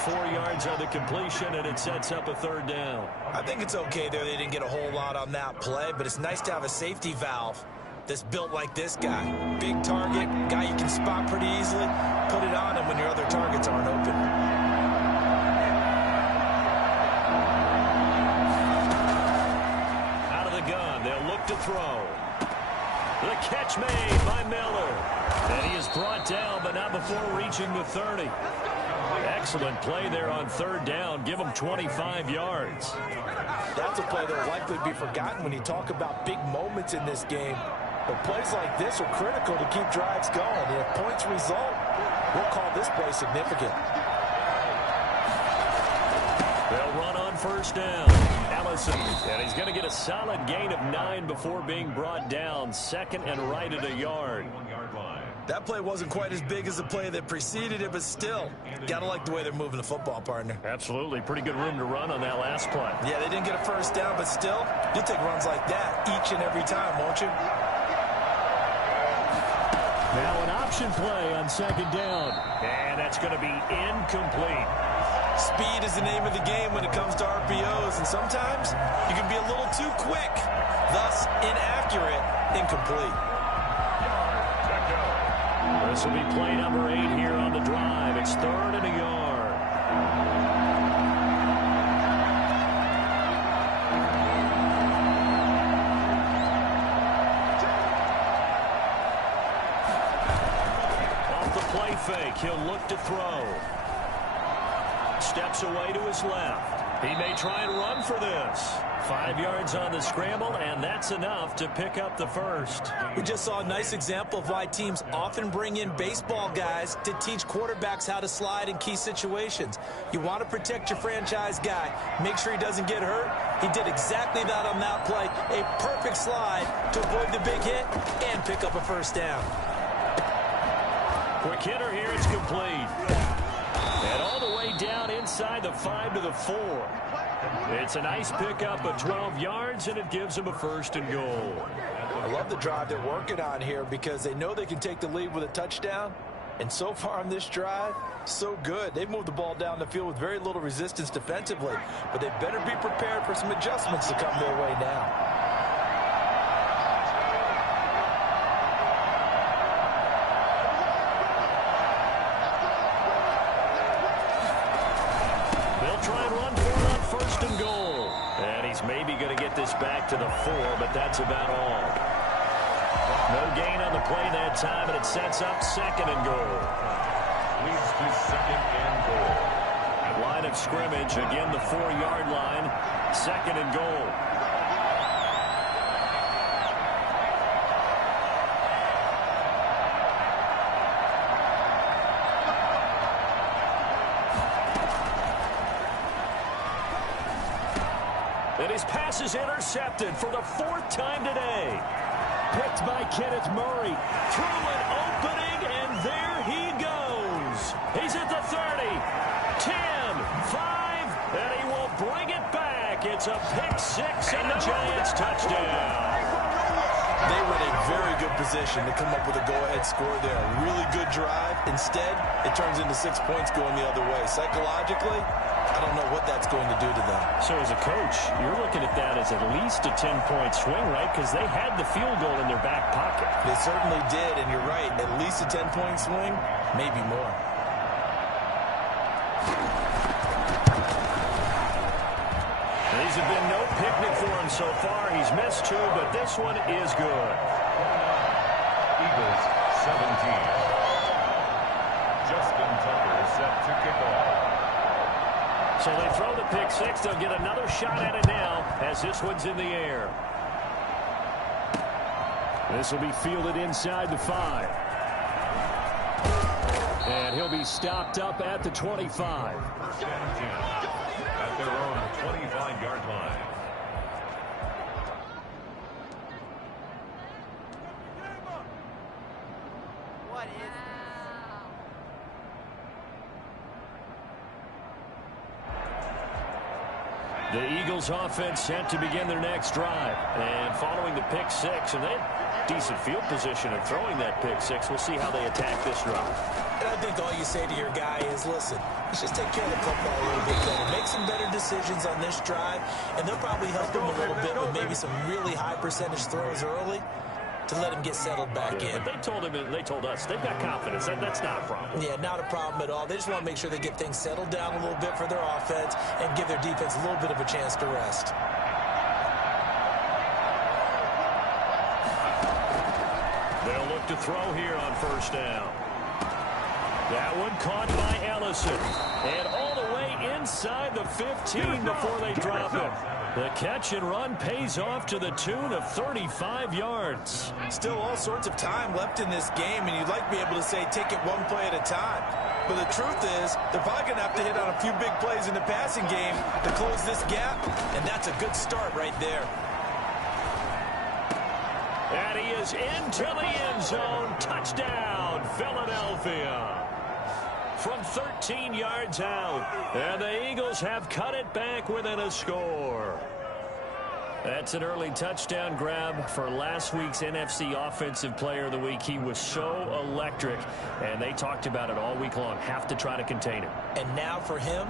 4 yards on the completion, and it sets up a 3rd down. I think it's okay there. They didn't get a whole lot on that play, but it's nice to have a safety valve that's built like this guy. Big target, guy you can spot pretty easily. Put it on him when your other targets aren't open. Out of the gun, they'll look to throw. The catch made by Miller. And he is brought down, but not before reaching the 30. Excellent play there on 3rd down. Give him 25 yards. That's a play that will likely be forgotten when you talk about big moments in this game. But plays like this are critical to keep drives going. And if points result, we'll call this play significant. They'll run on 1st down. Ellison, and he's going to get a solid gain of 9 before being brought down. 2nd and right at a yard. That play wasn't quite as big as the play that preceded it, but still, gotta like the way they're moving the football, partner. Absolutely. Pretty good room to run on that last play. Yeah, they didn't get a 1st down, but still, you'll take runs like that each and every time, won't you? Now an option play on 2nd down. And that's going to be incomplete. Speed is the name of the game when it comes to RPOs, and sometimes you can be a little too quick, thus inaccurate, incomplete. This will be play number 8 here on the drive. It's 3rd and a yard. Off the play fake, he'll look to throw. Steps away to his left. He may try and run for this. 5 yards on the scramble, and that's enough to pick up the 1st. We just saw a nice example of why teams often bring in baseball guys to teach quarterbacks how to slide in key situations. You want to protect your franchise guy. Make sure he doesn't get hurt. He did exactly that on that play. A perfect slide to avoid the big hit and pick up a 1st down. Quick hitter here, it's complete. And all the way down inside the 5 to the 4. It's a nice pickup of 12 yards, and it gives them a 1st and goal. I love the drive they're working on here because they know they can take the lead with a touchdown. And so far on this drive, so good. They've moved the ball down the field with very little resistance defensively. But they better be prepared for some adjustments to come their way now. first and goal. And he's maybe going to get this back to the 4, but that's about all. No gain on the play that time, and it sets up second and goal. Leads to second and goal. Line of scrimmage, again the 4-yard line, second and goal. And his pass is intercepted for the 4th time today. Picked by Kenneth Murray. Through an opening, and there he goes. He's at the 30, 10, 5, and he will bring it back. It's a pick 6 and a Giants touchdown. They were in a very good position to come up with a go-ahead score there. A really good drive. Instead, it turns into 6 points going the other way. Psychologically, I don't know what that's going to do to them. So as a coach, you're looking at that as at least a 10-point swing, right? Because they had the field goal in their back pocket. They certainly did, and you're right. At least a 10-point swing, maybe more. These have been no picnic for him so far. He's missed 2, but this one is good. Eagles 17. Justin Tucker is set to kick off. So they throw the pick 6. They'll get another shot at it now as this one's in the air. This will be fielded inside the 5. And he'll be stopped up at the 25. First and 10 at their own 25-yard line. What is it? The Eagles offense set to begin their next drive. And following the pick 6, and they had decent field position of throwing that pick 6. We'll see how they attack this drive. And I think all you say to your guy is, listen, let's just take care of the football a little bit better. Make some better decisions on this drive, and they'll probably help him a little bit with maybe some really high percentage throws early to let him get settled back in. But they told us they've got confidence. That's not a problem. Yeah, not a problem at all. They just want to make sure they get things settled down a little bit for their offense and give their defense a little bit of a chance to rest. They'll look to throw here on first down. That one caught by Ellison. And all the way inside the 15 before they drop it. The catch and run pays off to the tune of 35 yards. Still all sorts of time left in this game, and you'd like to be able to say take it one play at a time. But the truth is, they're probably going to have to hit on a few big plays in the passing game to close this gap, and that's a good start right there. And he is into the end zone. Touchdown, Philadelphia. From 13 yards out. And the Eagles have cut it back within a score. That's an early touchdown grab for last week's NFC Offensive Player of the Week. He was so electric, and they talked about it all week long. Have to try to contain him. And now for him,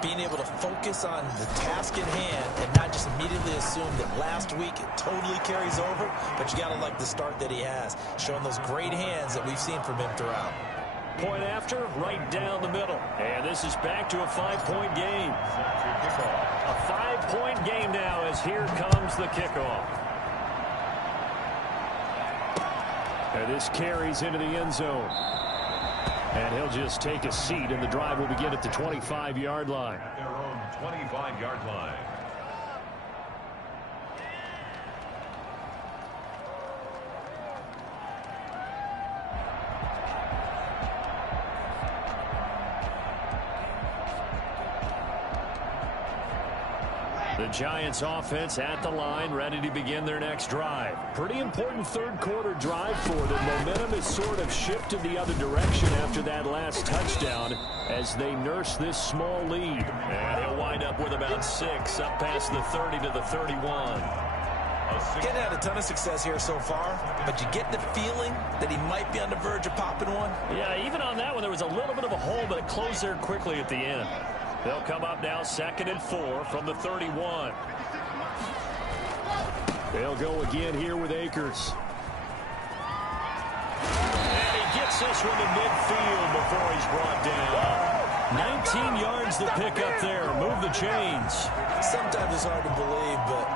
being able to focus on the task at hand and not just immediately assume that last week it totally carries over, but you got to like the start that he has, showing those great hands that we've seen from him throughout. Point after, right down the middle. And this is back to a 5-point game. A 5-point game now as here comes the kickoff. And this carries into the end zone. And he'll just take a seat, and the drive will begin at the 25-yard line. At their own 25-yard line. The Giants offense at the line, ready to begin their next drive. Pretty important third-quarter drive for them. Momentum has sort of shifted the other direction after that last touchdown as they nurse this small lead. And he'll wind up with about 6 up past the 30 to the 31. Getting had a ton of success here so far, but you get the feeling that he might be on the verge of popping one. Yeah, even on that one, there was a little bit of a hole, but it closed there quickly at the end. They'll come up now 2nd and 4 from the 31. They'll go again here with Akers. And he gets this one to midfield before he's brought down. 19 yards to pick up there. Move the chains. Sometimes it's hard to believe, but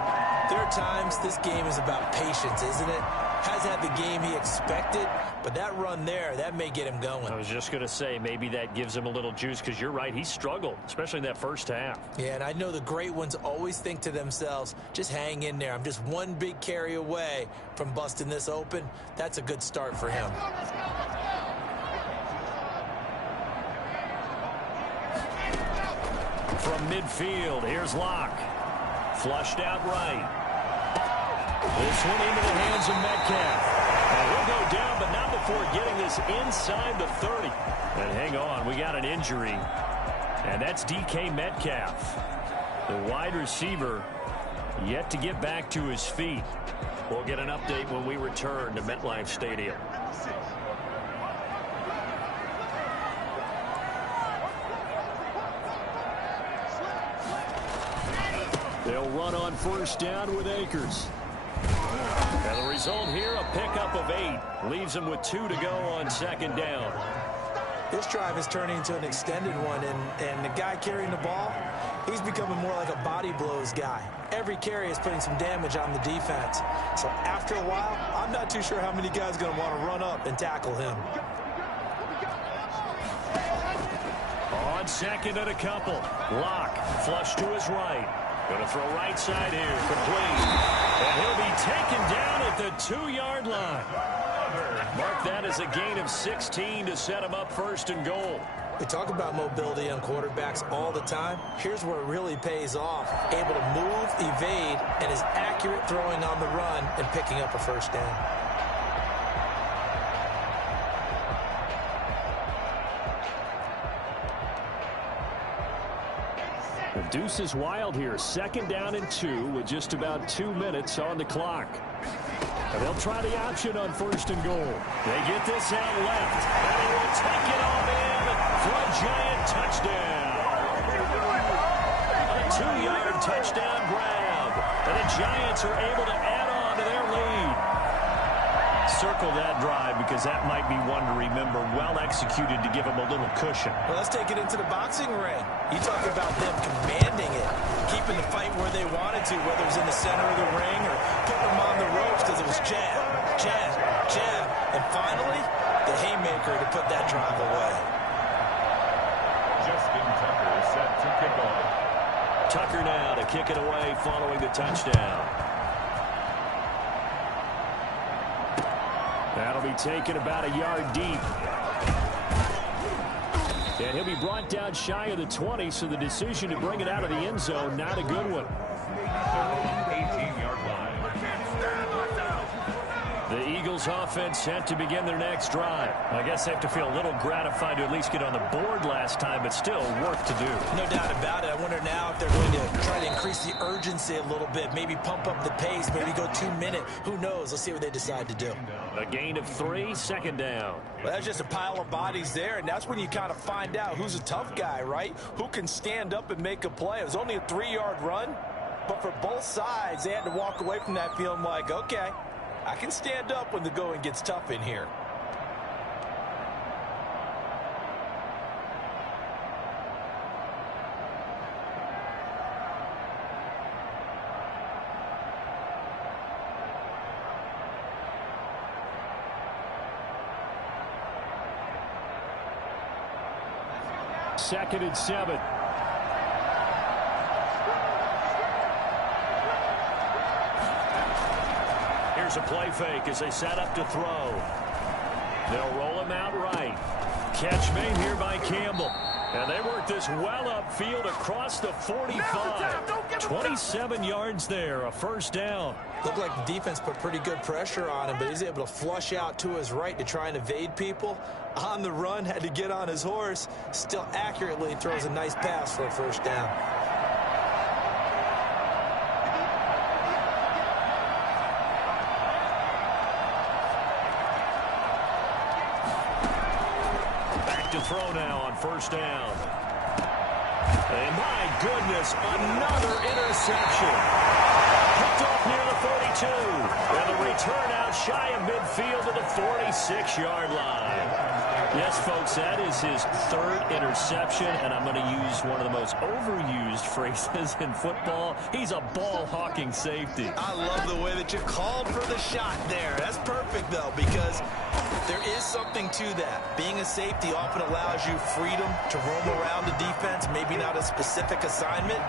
there are times this game is about patience, isn't it? Hasn't had the game he expected, but that run there, that may get him going. I was just going to say, maybe that gives him a little juice, because you're right, he struggled, especially in that first half. Yeah, and I know the great ones always think to themselves, just hang in there. I'm just one big carry away from busting this open. That's a good start for him. From midfield, here's Locke. Flushed out right. This one into the hands of Metcalf. And he'll go down, but not before getting this inside the 30. And hang on, we got an injury. And that's DK Metcalf. The wide receiver yet to get back to his feet. We'll get an update when we return to MetLife Stadium. They'll run on first down with Akers. And the result here, a pickup of 8. Leaves them with 2 to go on second down. This drive is turning into an extended one, and the guy carrying the ball, he's becoming more like a body blows guy. Every carry is putting some damage on the defense. So after a while, I'm not too sure how many guys are going to want to run up and tackle him. On second and a couple. Locke flush to his right. Going to throw right side here. Complete. And he'll be taken down at the 2-yard line. Mark that as a gain of 16 to set him up first and goal. We talk about mobility on quarterbacks all the time. Here's where it really pays off. Able to move, evade, and is accurate throwing on the run and picking up a first down. The deuce is wild here. Second down and 2 with just about 2 minutes on the clock. And they'll try the option on first and goal. They get this out left. And he will take it on in for a giant touchdown. A 2-yard touchdown grab. And the Giants are able to add on to their lead. Circle that drive, because that might be one to remember. Well executed to give them a little cushion. Well, let's take it into the boxing ring. You talk about them commanding it, keeping the fight where they wanted to, whether it was in the center of the ring or putting them on the ropes, because it was jab, jab, jab, and finally, the haymaker to put that drive away. Justin Tucker is set to kick off. Tucker now to kick it away following the touchdown. That'll be taken about a yard deep. And he'll be brought down shy of the 20, so the decision to bring it out of the end zone, not a good one. 18-yard line. The Eagles offense set to begin their next drive. I guess they have to feel a little gratified to at least get on the board last time, but still work to do. No doubt about it. I wonder now if they're going to try to increase the urgency a little bit, maybe pump up the pace, maybe go 2 minute. Who knows? Let's see what they decide to do. A gain of 3, second down. Well, that's just a pile of bodies there, and that's when you kind of find out who's a tough guy, right? Who can stand up and make a play. It was only a 3-yard run, but for both sides, they had to walk away from that feeling like, okay, I can stand up when the going gets tough in here. Second and 7. Here's a play fake as they set up to throw. They'll roll him out right. Catch made here by Campbell. And they work this well upfield across the 45. 27 yards there, a first down. Looked like the defense put pretty good pressure on him, but he's able to flush out to his right to try and evade people. On the run, had to get on his horse. Still accurately throws a nice pass for a first down. Back to throw now on first down. And my goodness, another interception. Picked off near the 42. And the return out shy of midfield to the 46-yard line. Yes, folks, that is his third interception, and I'm going to use one of the most overused phrases in football. He's a ball-hawking safety. I love the way that you called for the shot there. That's perfect, though, because there is something to that. Being a safety often allows you freedom to roam around the defense, maybe not a specific assignment.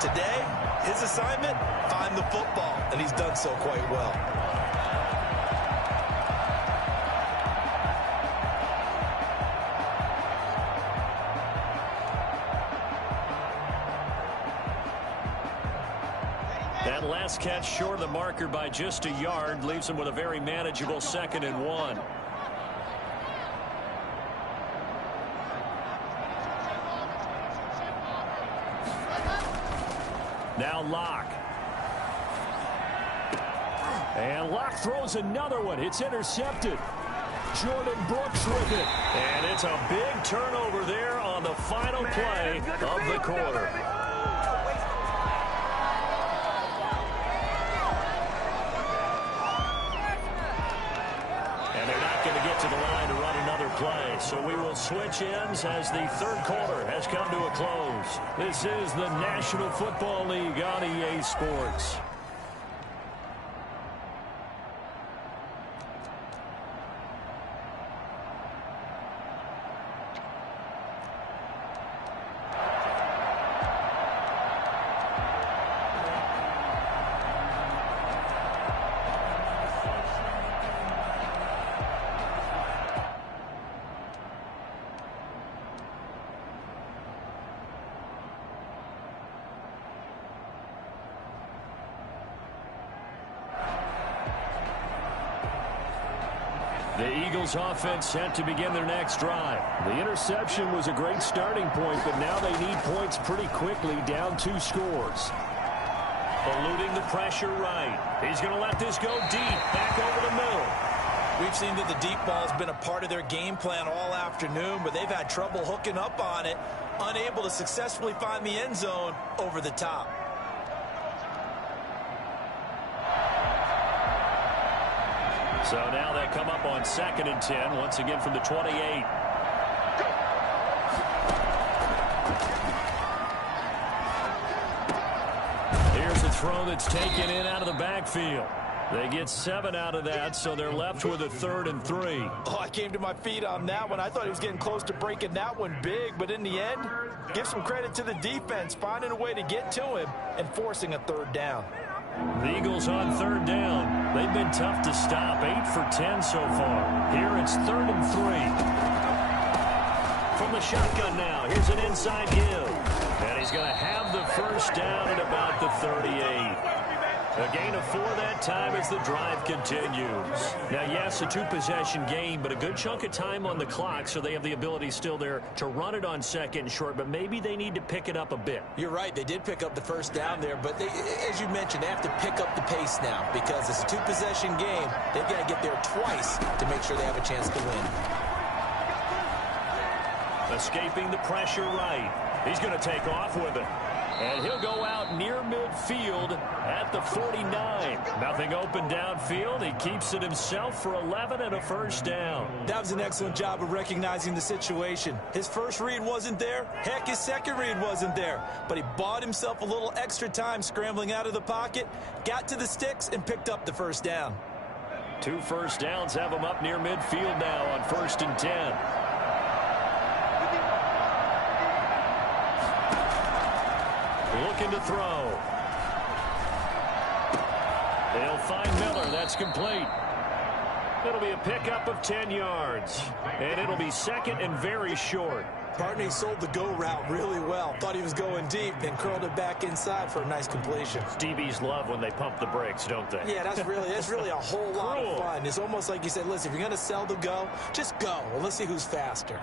Today, his assignment, find the football, and he's done so quite well. That last catch short of the marker by just a yard leaves him with a very manageable 2nd and 1. Now Locke. And Locke throws another one. It's intercepted. Jordan Brooks with it. And it's a big turnover there on the final play of the quarter. To the line to run another play. So we will switch ends as the third quarter has come to a close. This is the National Football League on EA Sports. The Eagles offense set to begin their next drive. The interception was a great starting point, but now they need points pretty quickly, down 2 scores. Eluding the pressure right. He's going to let this go deep, back over the middle. We've seen that the deep ball has been a part of their game plan all afternoon, but they've had trouble hooking up on it, unable to successfully find the end zone over the top. So now they come up on 2nd and 10, once again from the 28. Here's a throw that's taken in out of the backfield. They get 7 out of that, so they're left with a 3rd and 3. Oh, I came to my feet on that one. I thought he was getting close to breaking that one big, but in the end, give some credit to the defense, finding a way to get to him and forcing a 3rd down. The Eagles on 3rd down. They've been tough to stop. 8 for 10 so far. Here it's 3rd and 3. From the shotgun now, here's an inside give. And he's going to have the first down at about the 38. A gain of 4 that time as the drive continues. Now, yes, a 2-possession game, but a good chunk of time on the clock, so they have the ability still there to run it on 2nd and short, but maybe they need to pick it up a bit. You're right. They did pick up the first down there, but they, as you mentioned, they have to pick up the pace now because it's a 2-possession game. They've got to get there twice to make sure they have a chance to win. Escaping the pressure right. He's going to take off with it. And he'll go out near midfield at the 49. Nothing open downfield. He keeps it himself for 11 and a first down. That was an excellent job of recognizing the situation. His first read wasn't there. Heck, his second read wasn't there. But he bought himself a little extra time scrambling out of the pocket, got to the sticks, and picked up the first down. 2 first downs have him up near midfield now on 1st and 10. Looking to throw. They'll find Miller. That's complete. It'll be a pickup of 10 yards. And it'll be 2nd and very short. Partney sold the go route really well. Thought he was going deep, then curled it back inside for a nice completion. DBs love when they pump the brakes, don't they? Yeah, that's really a whole lot of fun. It's almost like you said, listen, if you're going to sell the go, just go. Well, let's see who's faster.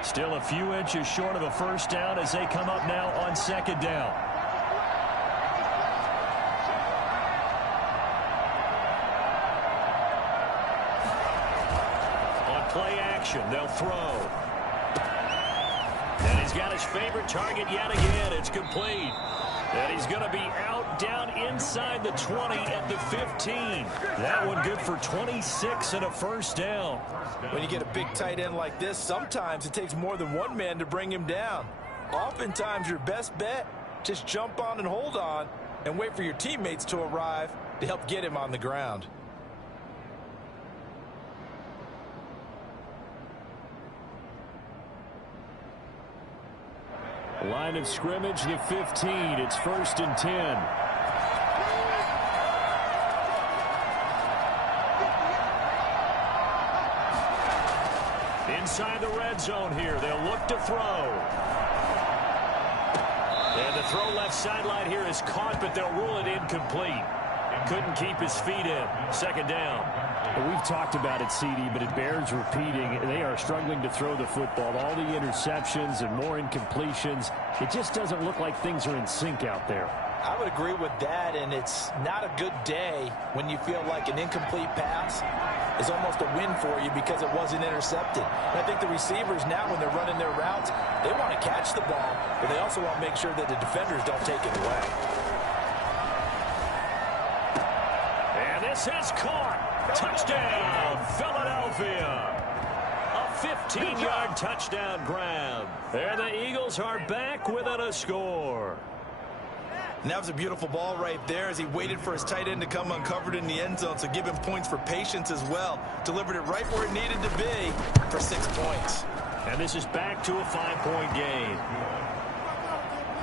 Still a few inches short of a first down as they come up now on 2nd down. On play action, they'll throw. And he's got his favorite target yet again. It's complete. And he's going to be out down inside the 20 at the 15. That one good for 26 and a first down. When you get a big tight end like this, sometimes it takes more than one man to bring him down. Oftentimes your best bet, just jump on and hold on and wait for your teammates to arrive to help get him on the ground. Line of scrimmage, the 15. It's 1st and 10. Inside the red zone here. They'll look to throw. And the throw left sideline here is caught, but they'll rule it incomplete. Couldn't keep his feet in. 2nd down. We've talked about it, CD, but it bears repeating. They are struggling to throw the football. All the interceptions and more incompletions. It just doesn't look like things are in sync out there. I would agree with that, and it's not a good day when you feel like an incomplete pass is almost a win for you because it wasn't intercepted. And I think the receivers now, when they're running their routes, they want to catch the ball, but they also want to make sure that the defenders don't take it away. And this is caught. Touchdown, Philadelphia. A 15-yard touchdown grab. And the Eagles are back within a score. And that was a beautiful ball right there as he waited for his tight end to come uncovered in the end zone, so give him points for patience as well. Delivered it right where it needed to be for 6 points. And this is back to a 5-point game.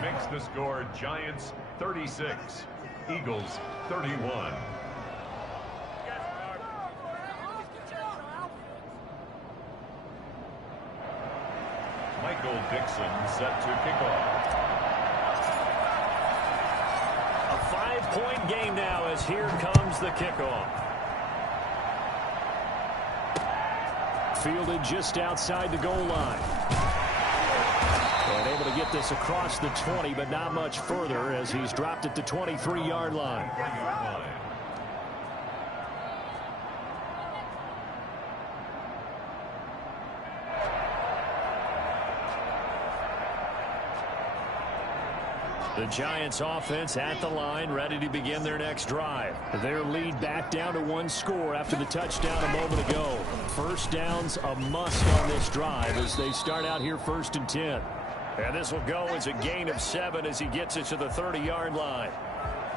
Makes the score Giants 36, Eagles 31. Michael Dixon set to kick off. A 5-point game now as here comes the kickoff. Fielded just outside the goal line. And able to get this across the 20, but not much further as he's dropped at the 23-yard line. The Giants offense at the line, ready to begin their next drive. Their lead back down to 1 score after the touchdown a moment ago. First down's a must on this drive as they start out here 1st and 10. And this will go as a gain of 7 as he gets it to the 30-yard line.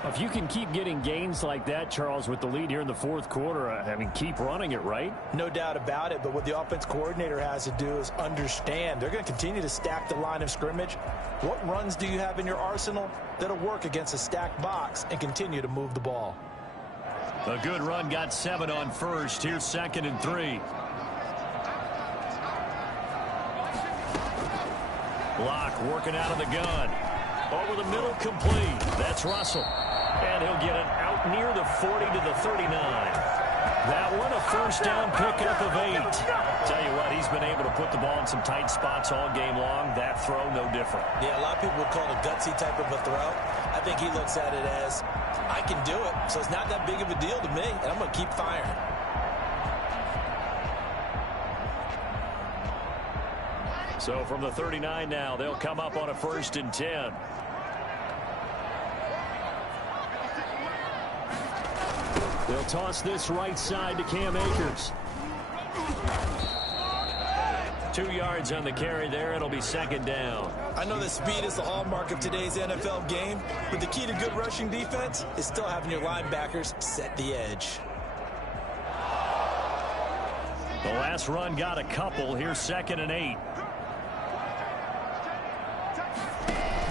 If you can keep getting gains like that, Charles, with the lead here in the 4th quarter, I mean, keep running it, right? No doubt about it, but what the offense coordinator has to do is understand. They're going to continue to stack the line of scrimmage. What runs do you have in your arsenal that'll work against a stacked box and continue to move the ball? A good run got 7 on first. Here's 2nd and 3. Block working out of the gun. Over the middle, complete. That's Russell. And he'll get it out near the 40 to the 39. That one a first down pickup of 8. Tell you what, he's been able to put the ball in some tight spots all game long. That throw, no different. Yeah, a lot of people would call it a gutsy type of a throw. I think he looks at it as, I can do it, so it's not that big of a deal to me, and I'm going to keep firing. So from the 39 now, they'll come up on a 1st and 10. They'll toss this right side to Cam Akers. 2 yards on the carry there. It'll be 2nd down. I know that speed is the hallmark of today's NFL game, but the key to good rushing defense is still having your linebackers set the edge. The last run got a couple. Here's 2nd and 8.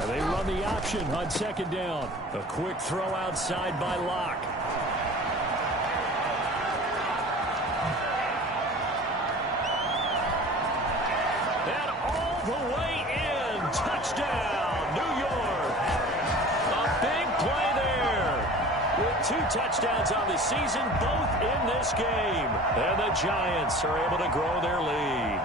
And they run the option on 2nd down. A quick throw outside by Locke. And all the way in. Touchdown, New York. A big play there. With 2 touchdowns on the season, both in this game. And the Giants are able to grow their lead.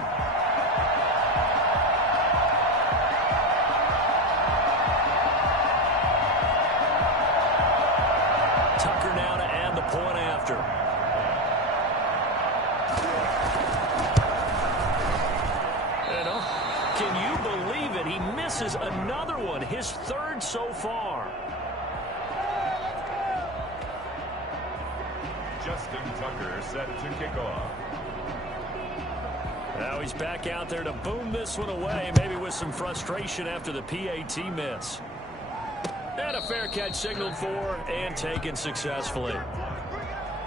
Tucker now to add the point after. Can you believe it? He missed misses another one, his third so far. Justin Tucker set to kick off. Now he's back out there to boom this one away, maybe with some frustration after the PAT miss. And a fair catch signaled for and taken successfully.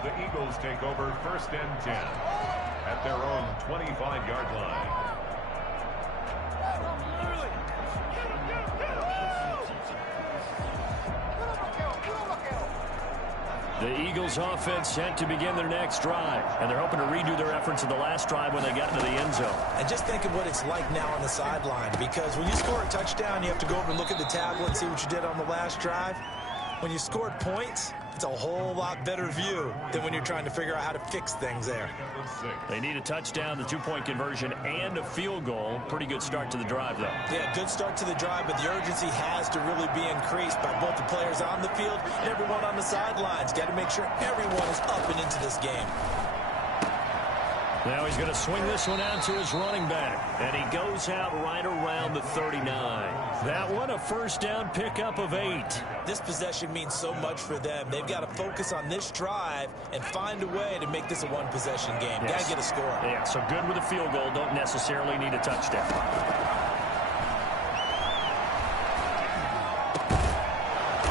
The Eagles take over 1st and 10 at their own 25-yard line. The Eagles offense set to begin their next drive, and they're hoping to redo their efforts in the last drive when they got into the end zone. And just think of what it's like now on the sideline, because when you score a touchdown, you have to go over and look at the tablet and see what you did on the last drive. When you scored points, it's a whole lot better view than when you're trying to figure out how to fix things there. They need a touchdown, the two-point conversion, and a field goal. Pretty good start to the drive, though. Yeah, good start to the drive, but the urgency has to really be increased by both the players on the field and everyone on the sidelines. Got to make sure everyone is up and into this game. Now he's going to swing this one out to his running back, and he goes out right around the 39. That one a first down pickup of 8. This possession means so much for them. They've got to focus on this drive and find a way to make this a one-possession game. Yes. Got to get a score. Yeah, so good with a field goal. Don't necessarily need a touchdown.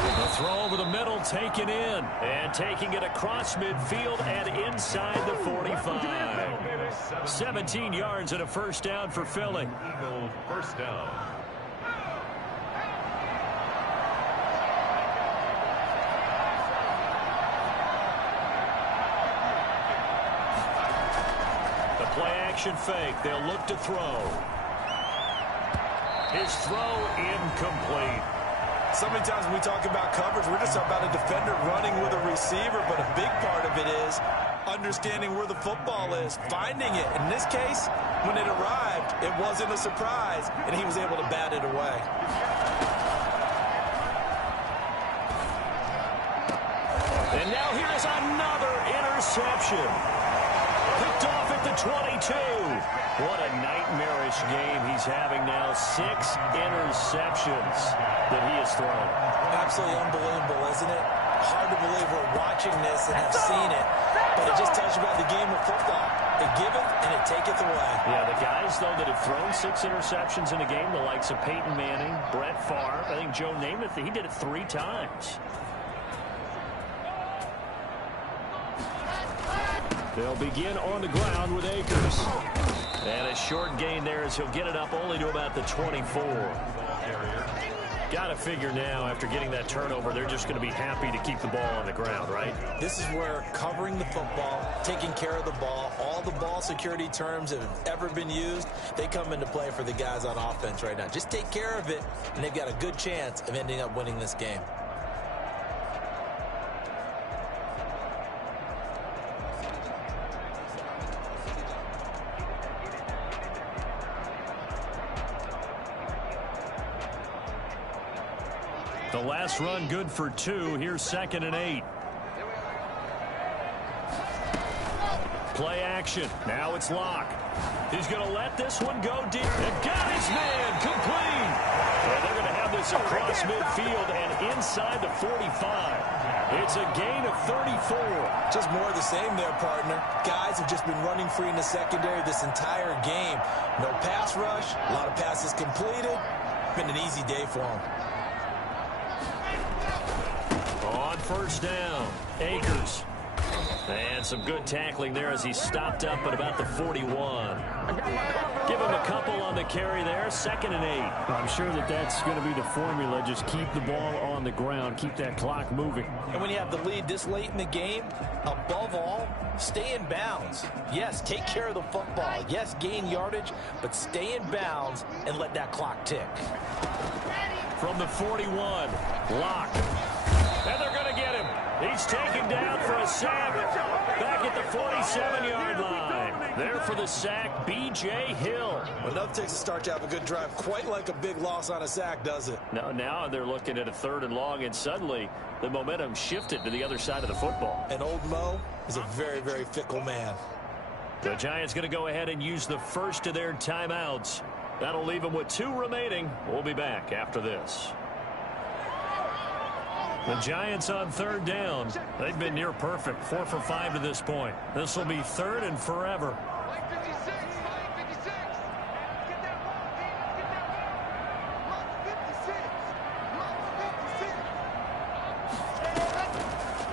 The throw over the middle, taken in, and taking it across midfield and inside the 45. 17 yards and a first down for Philly. Eagle first down. The play-action fake. They'll look to throw. His throw incomplete. So many times when we talk about coverage, we're just talking about a defender running with a receiver, but a big part of it is understanding where the football is, finding it. In this case, when it arrived, it wasn't a surprise, and he was able to bat it away. And now here is another interception. Picked off at the 22. What a nightmarish game he's having now. 6 interceptions that he has thrown. Absolutely unbelievable, isn't it? Hard to believe we're watching this and have seen it, but it just tells you about the game of football. It giveth and it taketh away. Yeah, the guys, though, that have thrown 6 interceptions in a game, the likes of Peyton Manning, Brett Favre, I think Joe Namath, he did it 3 times. They'll begin on the ground with Akers. And a short gain there as he'll get it up only to about the 24. Got to figure now, after getting that turnover, they're just going to be happy to keep the ball on the ground, right? This is where covering the football, taking care of the ball, all the ball security terms that have ever been used, they come into play for the guys on offense right now. Just take care of it, and they've got a good chance of ending up winning this game. The last run good for 2. Here's 2nd and 8. Play action. Now it's Locke. He's going to let this one go deep. And got his man complete. And they're going to have this across midfield and inside the 45. It's a gain of 34. Just more of the same there, partner. Guys have just been running free in the secondary this entire game. No pass rush. A lot of passes completed. Been an easy day for them. On first down, Akers. And some good tackling there as he stopped up at about the 41. Give him a couple on the carry there. 2nd and 8. I'm sure that's going to be the formula. Just keep the ball on the ground. Keep that clock moving. And when you have the lead this late in the game, above all, stay in bounds. Yes, take care of the football. Yes, gain yardage, but stay in bounds and let that clock tick. From the 41, Locke. And they're going to get him. He's taken down for a sack back at the 47-yard line. There for the sack, B.J. Hill. Well, nothing takes a start to have a good drive quite like a big loss on a sack, does it? Now they're looking at a 3rd and long, and suddenly the momentum shifted to the other side of the football. And old Mo is a very, very fickle man. The Giants going to go ahead and use the first of their timeouts. That'll leave them with 2 remaining. We'll be back after this. The Giants on 3rd down. They've been near perfect, 4 for 5 to this point. This will be 3rd and forever.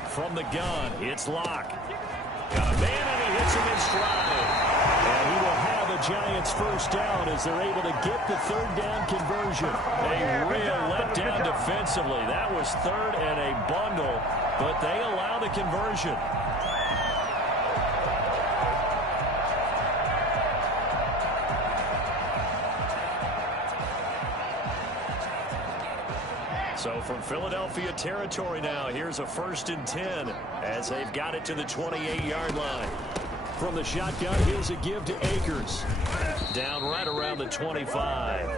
From the gun, it's Locke. Got a man, and he hits him in stride. And he will have a Giants first down as they're able to get the 3rd down conversion. A real letdown defensively. That was 3rd and a bundle, but they allow the conversion. So from Philadelphia territory now, here's a 1st and 10 as they've got it to the 28-yard line. From the shotgun, here's a give to Akers. Down right around the 25.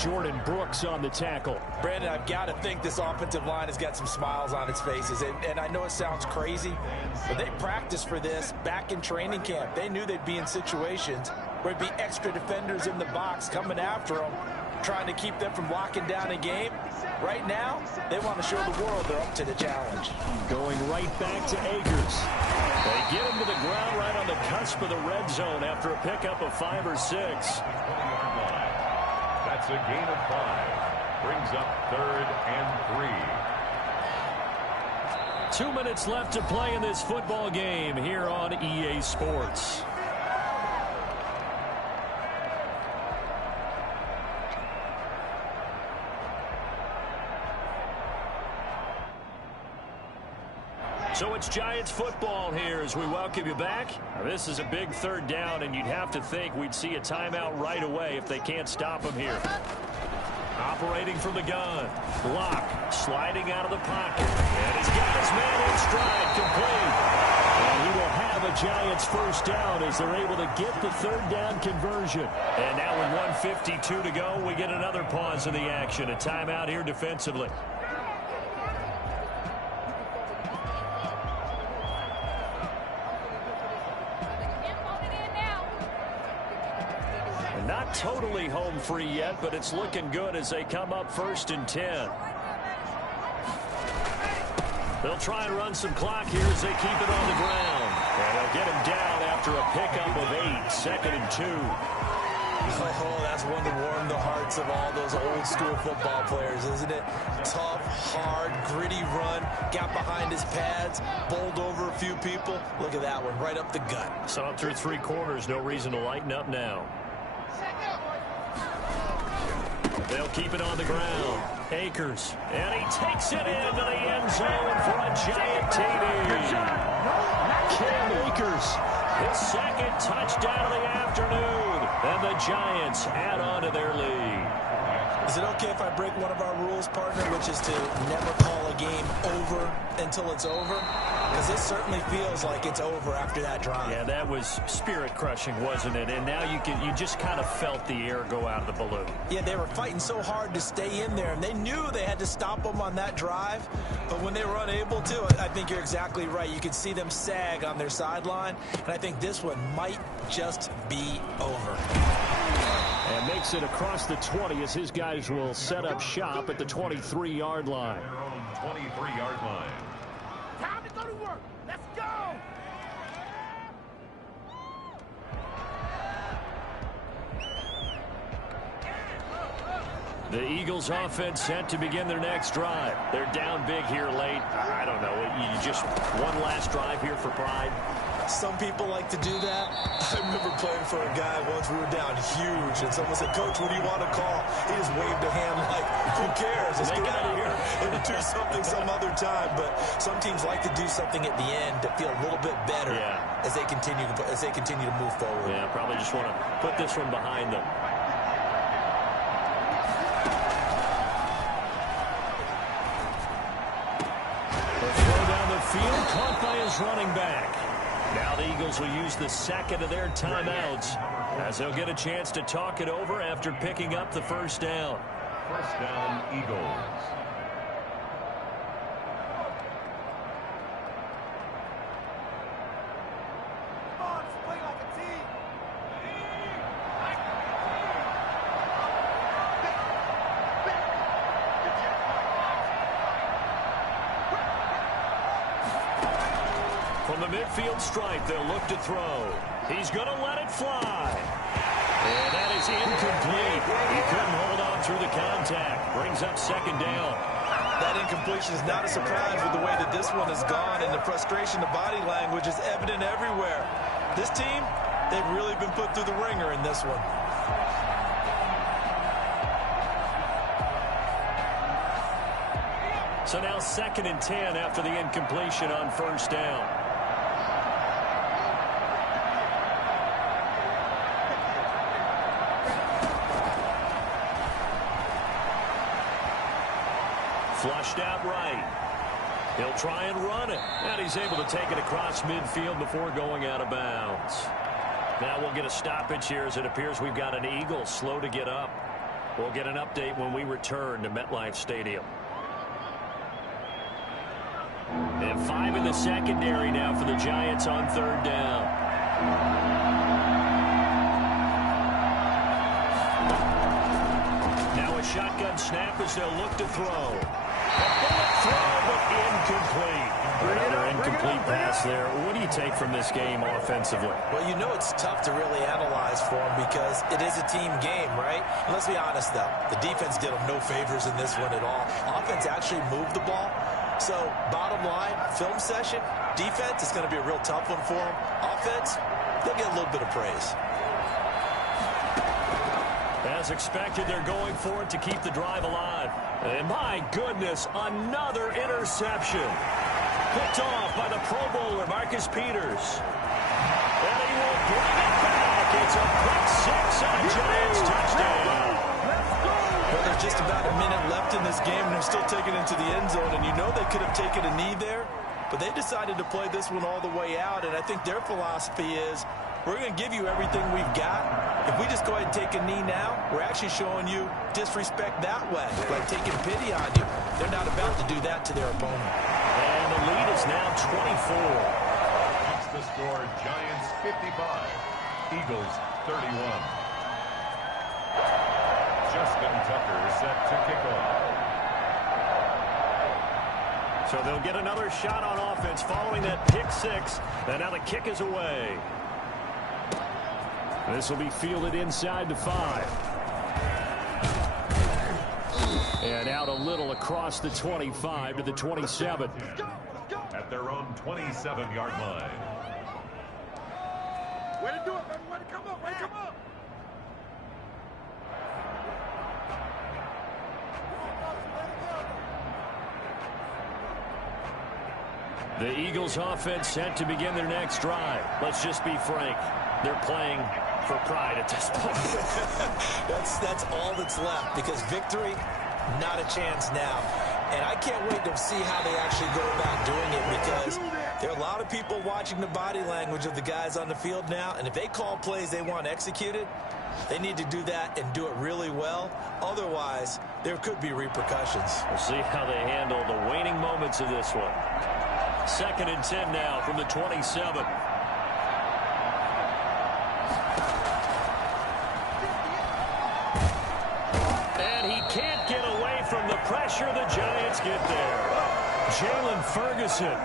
Jordan Brooks on the tackle. Brandon, I've got to think this offensive line has got some smiles on its faces. And I know it sounds crazy, but they practiced for this back in training camp. They knew they'd be in situations where it'd be extra defenders in the box coming after them, trying to keep them from locking down a game. Right now, they want to show the world they're up to the challenge. Going right back to Akers. They get him to the ground right on the cusp of the red zone after a pickup of 5 or 6. That's a gain of 5. Brings up 3rd and 3. 2 minutes left to play in this football game here on EA Sports. So it's Giants football here as we welcome you back. Now, this is a big 3rd down, and you'd have to think we'd see a timeout right away if they can't stop him here. Operating from the gun. Locke sliding out of the pocket. And he's got his man in stride, complete. And he will have a Giants first down as they're able to get the 3rd down conversion. And now with 1:52 to go, we get another pause in the action. A timeout here defensively. Not totally home free yet, but it's looking good as they come up 1st and 10. They'll try and run some clock here as they keep it on the ground. And they'll get him down after a pickup of 8, 2nd and 2. Oh, that's one to warm the hearts of all those old school football players, isn't it? Tough, hard, gritty run, got behind his pads, bowled over a few people. Look at that one, right up the gut. Saw it through 3 quarters, no reason to lighten up now. They'll keep it on the ground. Akers, and he takes it into the end zone for a Giant TD. Cam Akers, his 2nd touchdown of the afternoon, and the Giants add on to their lead. Is it okay if I break one of our rules, partner, which is to never call a game over until it's over? Because this certainly feels like it's over after that drive. Yeah, that was spirit-crushing, wasn't it? And now you just kind of felt the air go out of the balloon. Yeah, they were fighting so hard to stay in there, and they knew they had to stop them on that drive. But when they were unable to, I think you're exactly right. You could see them sag on their sideline, and I think this one might just be over. And makes it across the 20 as his guys will set up shop at the 23-yard line. Their own 23-yard line. Time to go to work. Let's go. The Eagles offense set to begin their next drive. They're down big here late. I don't know. You just one last drive here for pride. Some people like to do that. I remember playing for a guy once. We were down huge, and someone said, "Coach, what do you want to call?" He just waved a hand like, "Who cares? Let's get out of here and do something some other time." But some teams like to do something at the end to feel a little bit better as they continue to move forward. Yeah, probably just want to put this one behind them. Field caught by his running back. Now the Eagles will use the 2nd of their timeouts as they'll get a chance to talk it over after picking up the 1st down. 1st down, Eagles. midfield stripe. They'll look to throw. He's going to let it fly. And that is incomplete. He couldn't hold on through the contact. Brings up second down. That incompletion is not a surprise with the way that this one has gone, and the frustration, the body language is evident everywhere. This team, they've really been put through the ringer in this one. So now 2nd and 10 after the incompletion on first down. Flushed out right. He'll try and run it. And he's able to take it across midfield before going out of bounds. Now we'll get a stoppage here as it appears we've got an Eagle slow to get up. We'll get an update when we return to MetLife Stadium. And 5 in the secondary now for the Giants on third down. Now a shotgun snap as they'll look to throw. Throw, but incomplete. Another incomplete pass there. What do you take from this game offensively? Well, you know it's tough to really analyze for them because it is a team game, right? And let's be honest, though. The defense did them no favors in this one at all. Offense actually moved the ball. So, bottom line, film session, defense is going to be a real tough one for them. Offense, they'll get a little bit of praise. As expected, they're going for it to keep the drive alive. And my goodness, another interception. Picked off by the Pro Bowler, Marcus Peters. And he will bring it back. It's a pick six and a Giants touchdown. Well, there's just about a minute left in this game, and they're still taking it into the end zone. And you know they could have taken a knee there, but they decided to play this one all the way out. And I think their philosophy is, we're going to give you everything we've got. If we just go ahead and take a knee now, we're actually showing you disrespect that way, like taking pity on you. They're not about to do that to their opponent. And the lead is now 24. It's the score, Giants 55, Eagles 31. Justin Tucker set to kick off. So they'll get another shot on offense following that pick six. And now the kick is away. This will be fielded inside the 5. And out a little across the 25 to the 27. At their own 27-yard line. Way to do it, man. Way to come up. Way to come up. The Eagles offense set to begin their next drive. Let's just be frank. They're playing for pride at this point. That's all that's left, because victory, not a chance now. And I can't wait to see how they actually go about doing it, because there are a lot of people watching the body language of the guys on the field now, and if they call plays they want executed, they need to do that and do it really well. Otherwise, there could be repercussions. We'll see how they handle the waning moments of this one. 2nd and 10 now from the 27. And he can't get away from the pressure. The Giants get there. Jalen Ferguson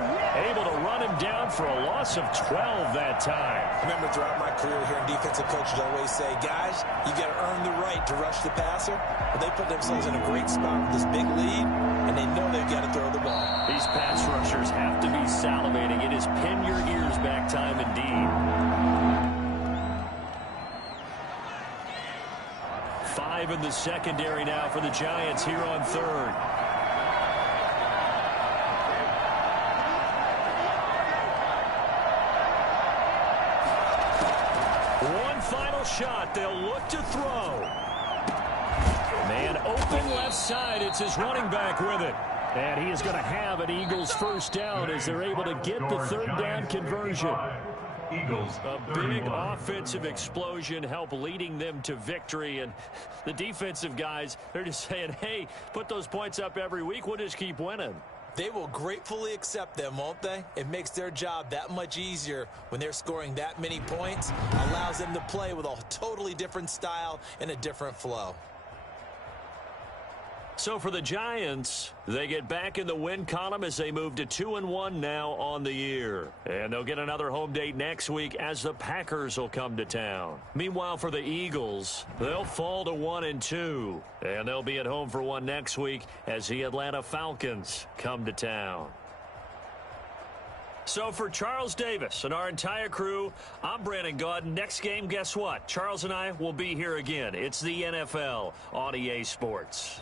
able to run him down for a loss of 12 that time. I remember throughout my career hearing defensive coaches always say, guys, you got to earn the right to rush the passer. But they put themselves in a great spot with this big lead, and they know they've got to throw the ball. These pass rushers have to be salivating. It is pin your ears back time indeed. 5 in the secondary now for the Giants here on third. One final shot. They'll look to throw. Man open left side. It's his running back with it. And he is going to have an Eagles first down as they're able to get the third down conversion. Eagles, A big offensive explosion help leading them to victory. And the defensive guys, they're just saying, hey, put those points up every week. We'll just keep winning. They will gratefully accept them, won't they? It makes their job that much easier when they're scoring that many points. Allows them to play with a totally different style and a different flow. So for the Giants, they get back in the win column as they move to 2-1 now on the year. And they'll get another home date next week as the Packers will come to town. Meanwhile, for the Eagles, they'll fall to 1-2. And they'll be at home for one next week as the Atlanta Falcons come to town. So for Charles Davis and our entire crew, I'm Brandon Gaudin. Next game, guess what? Charles and I will be here again. It's the NFL on EA Sports.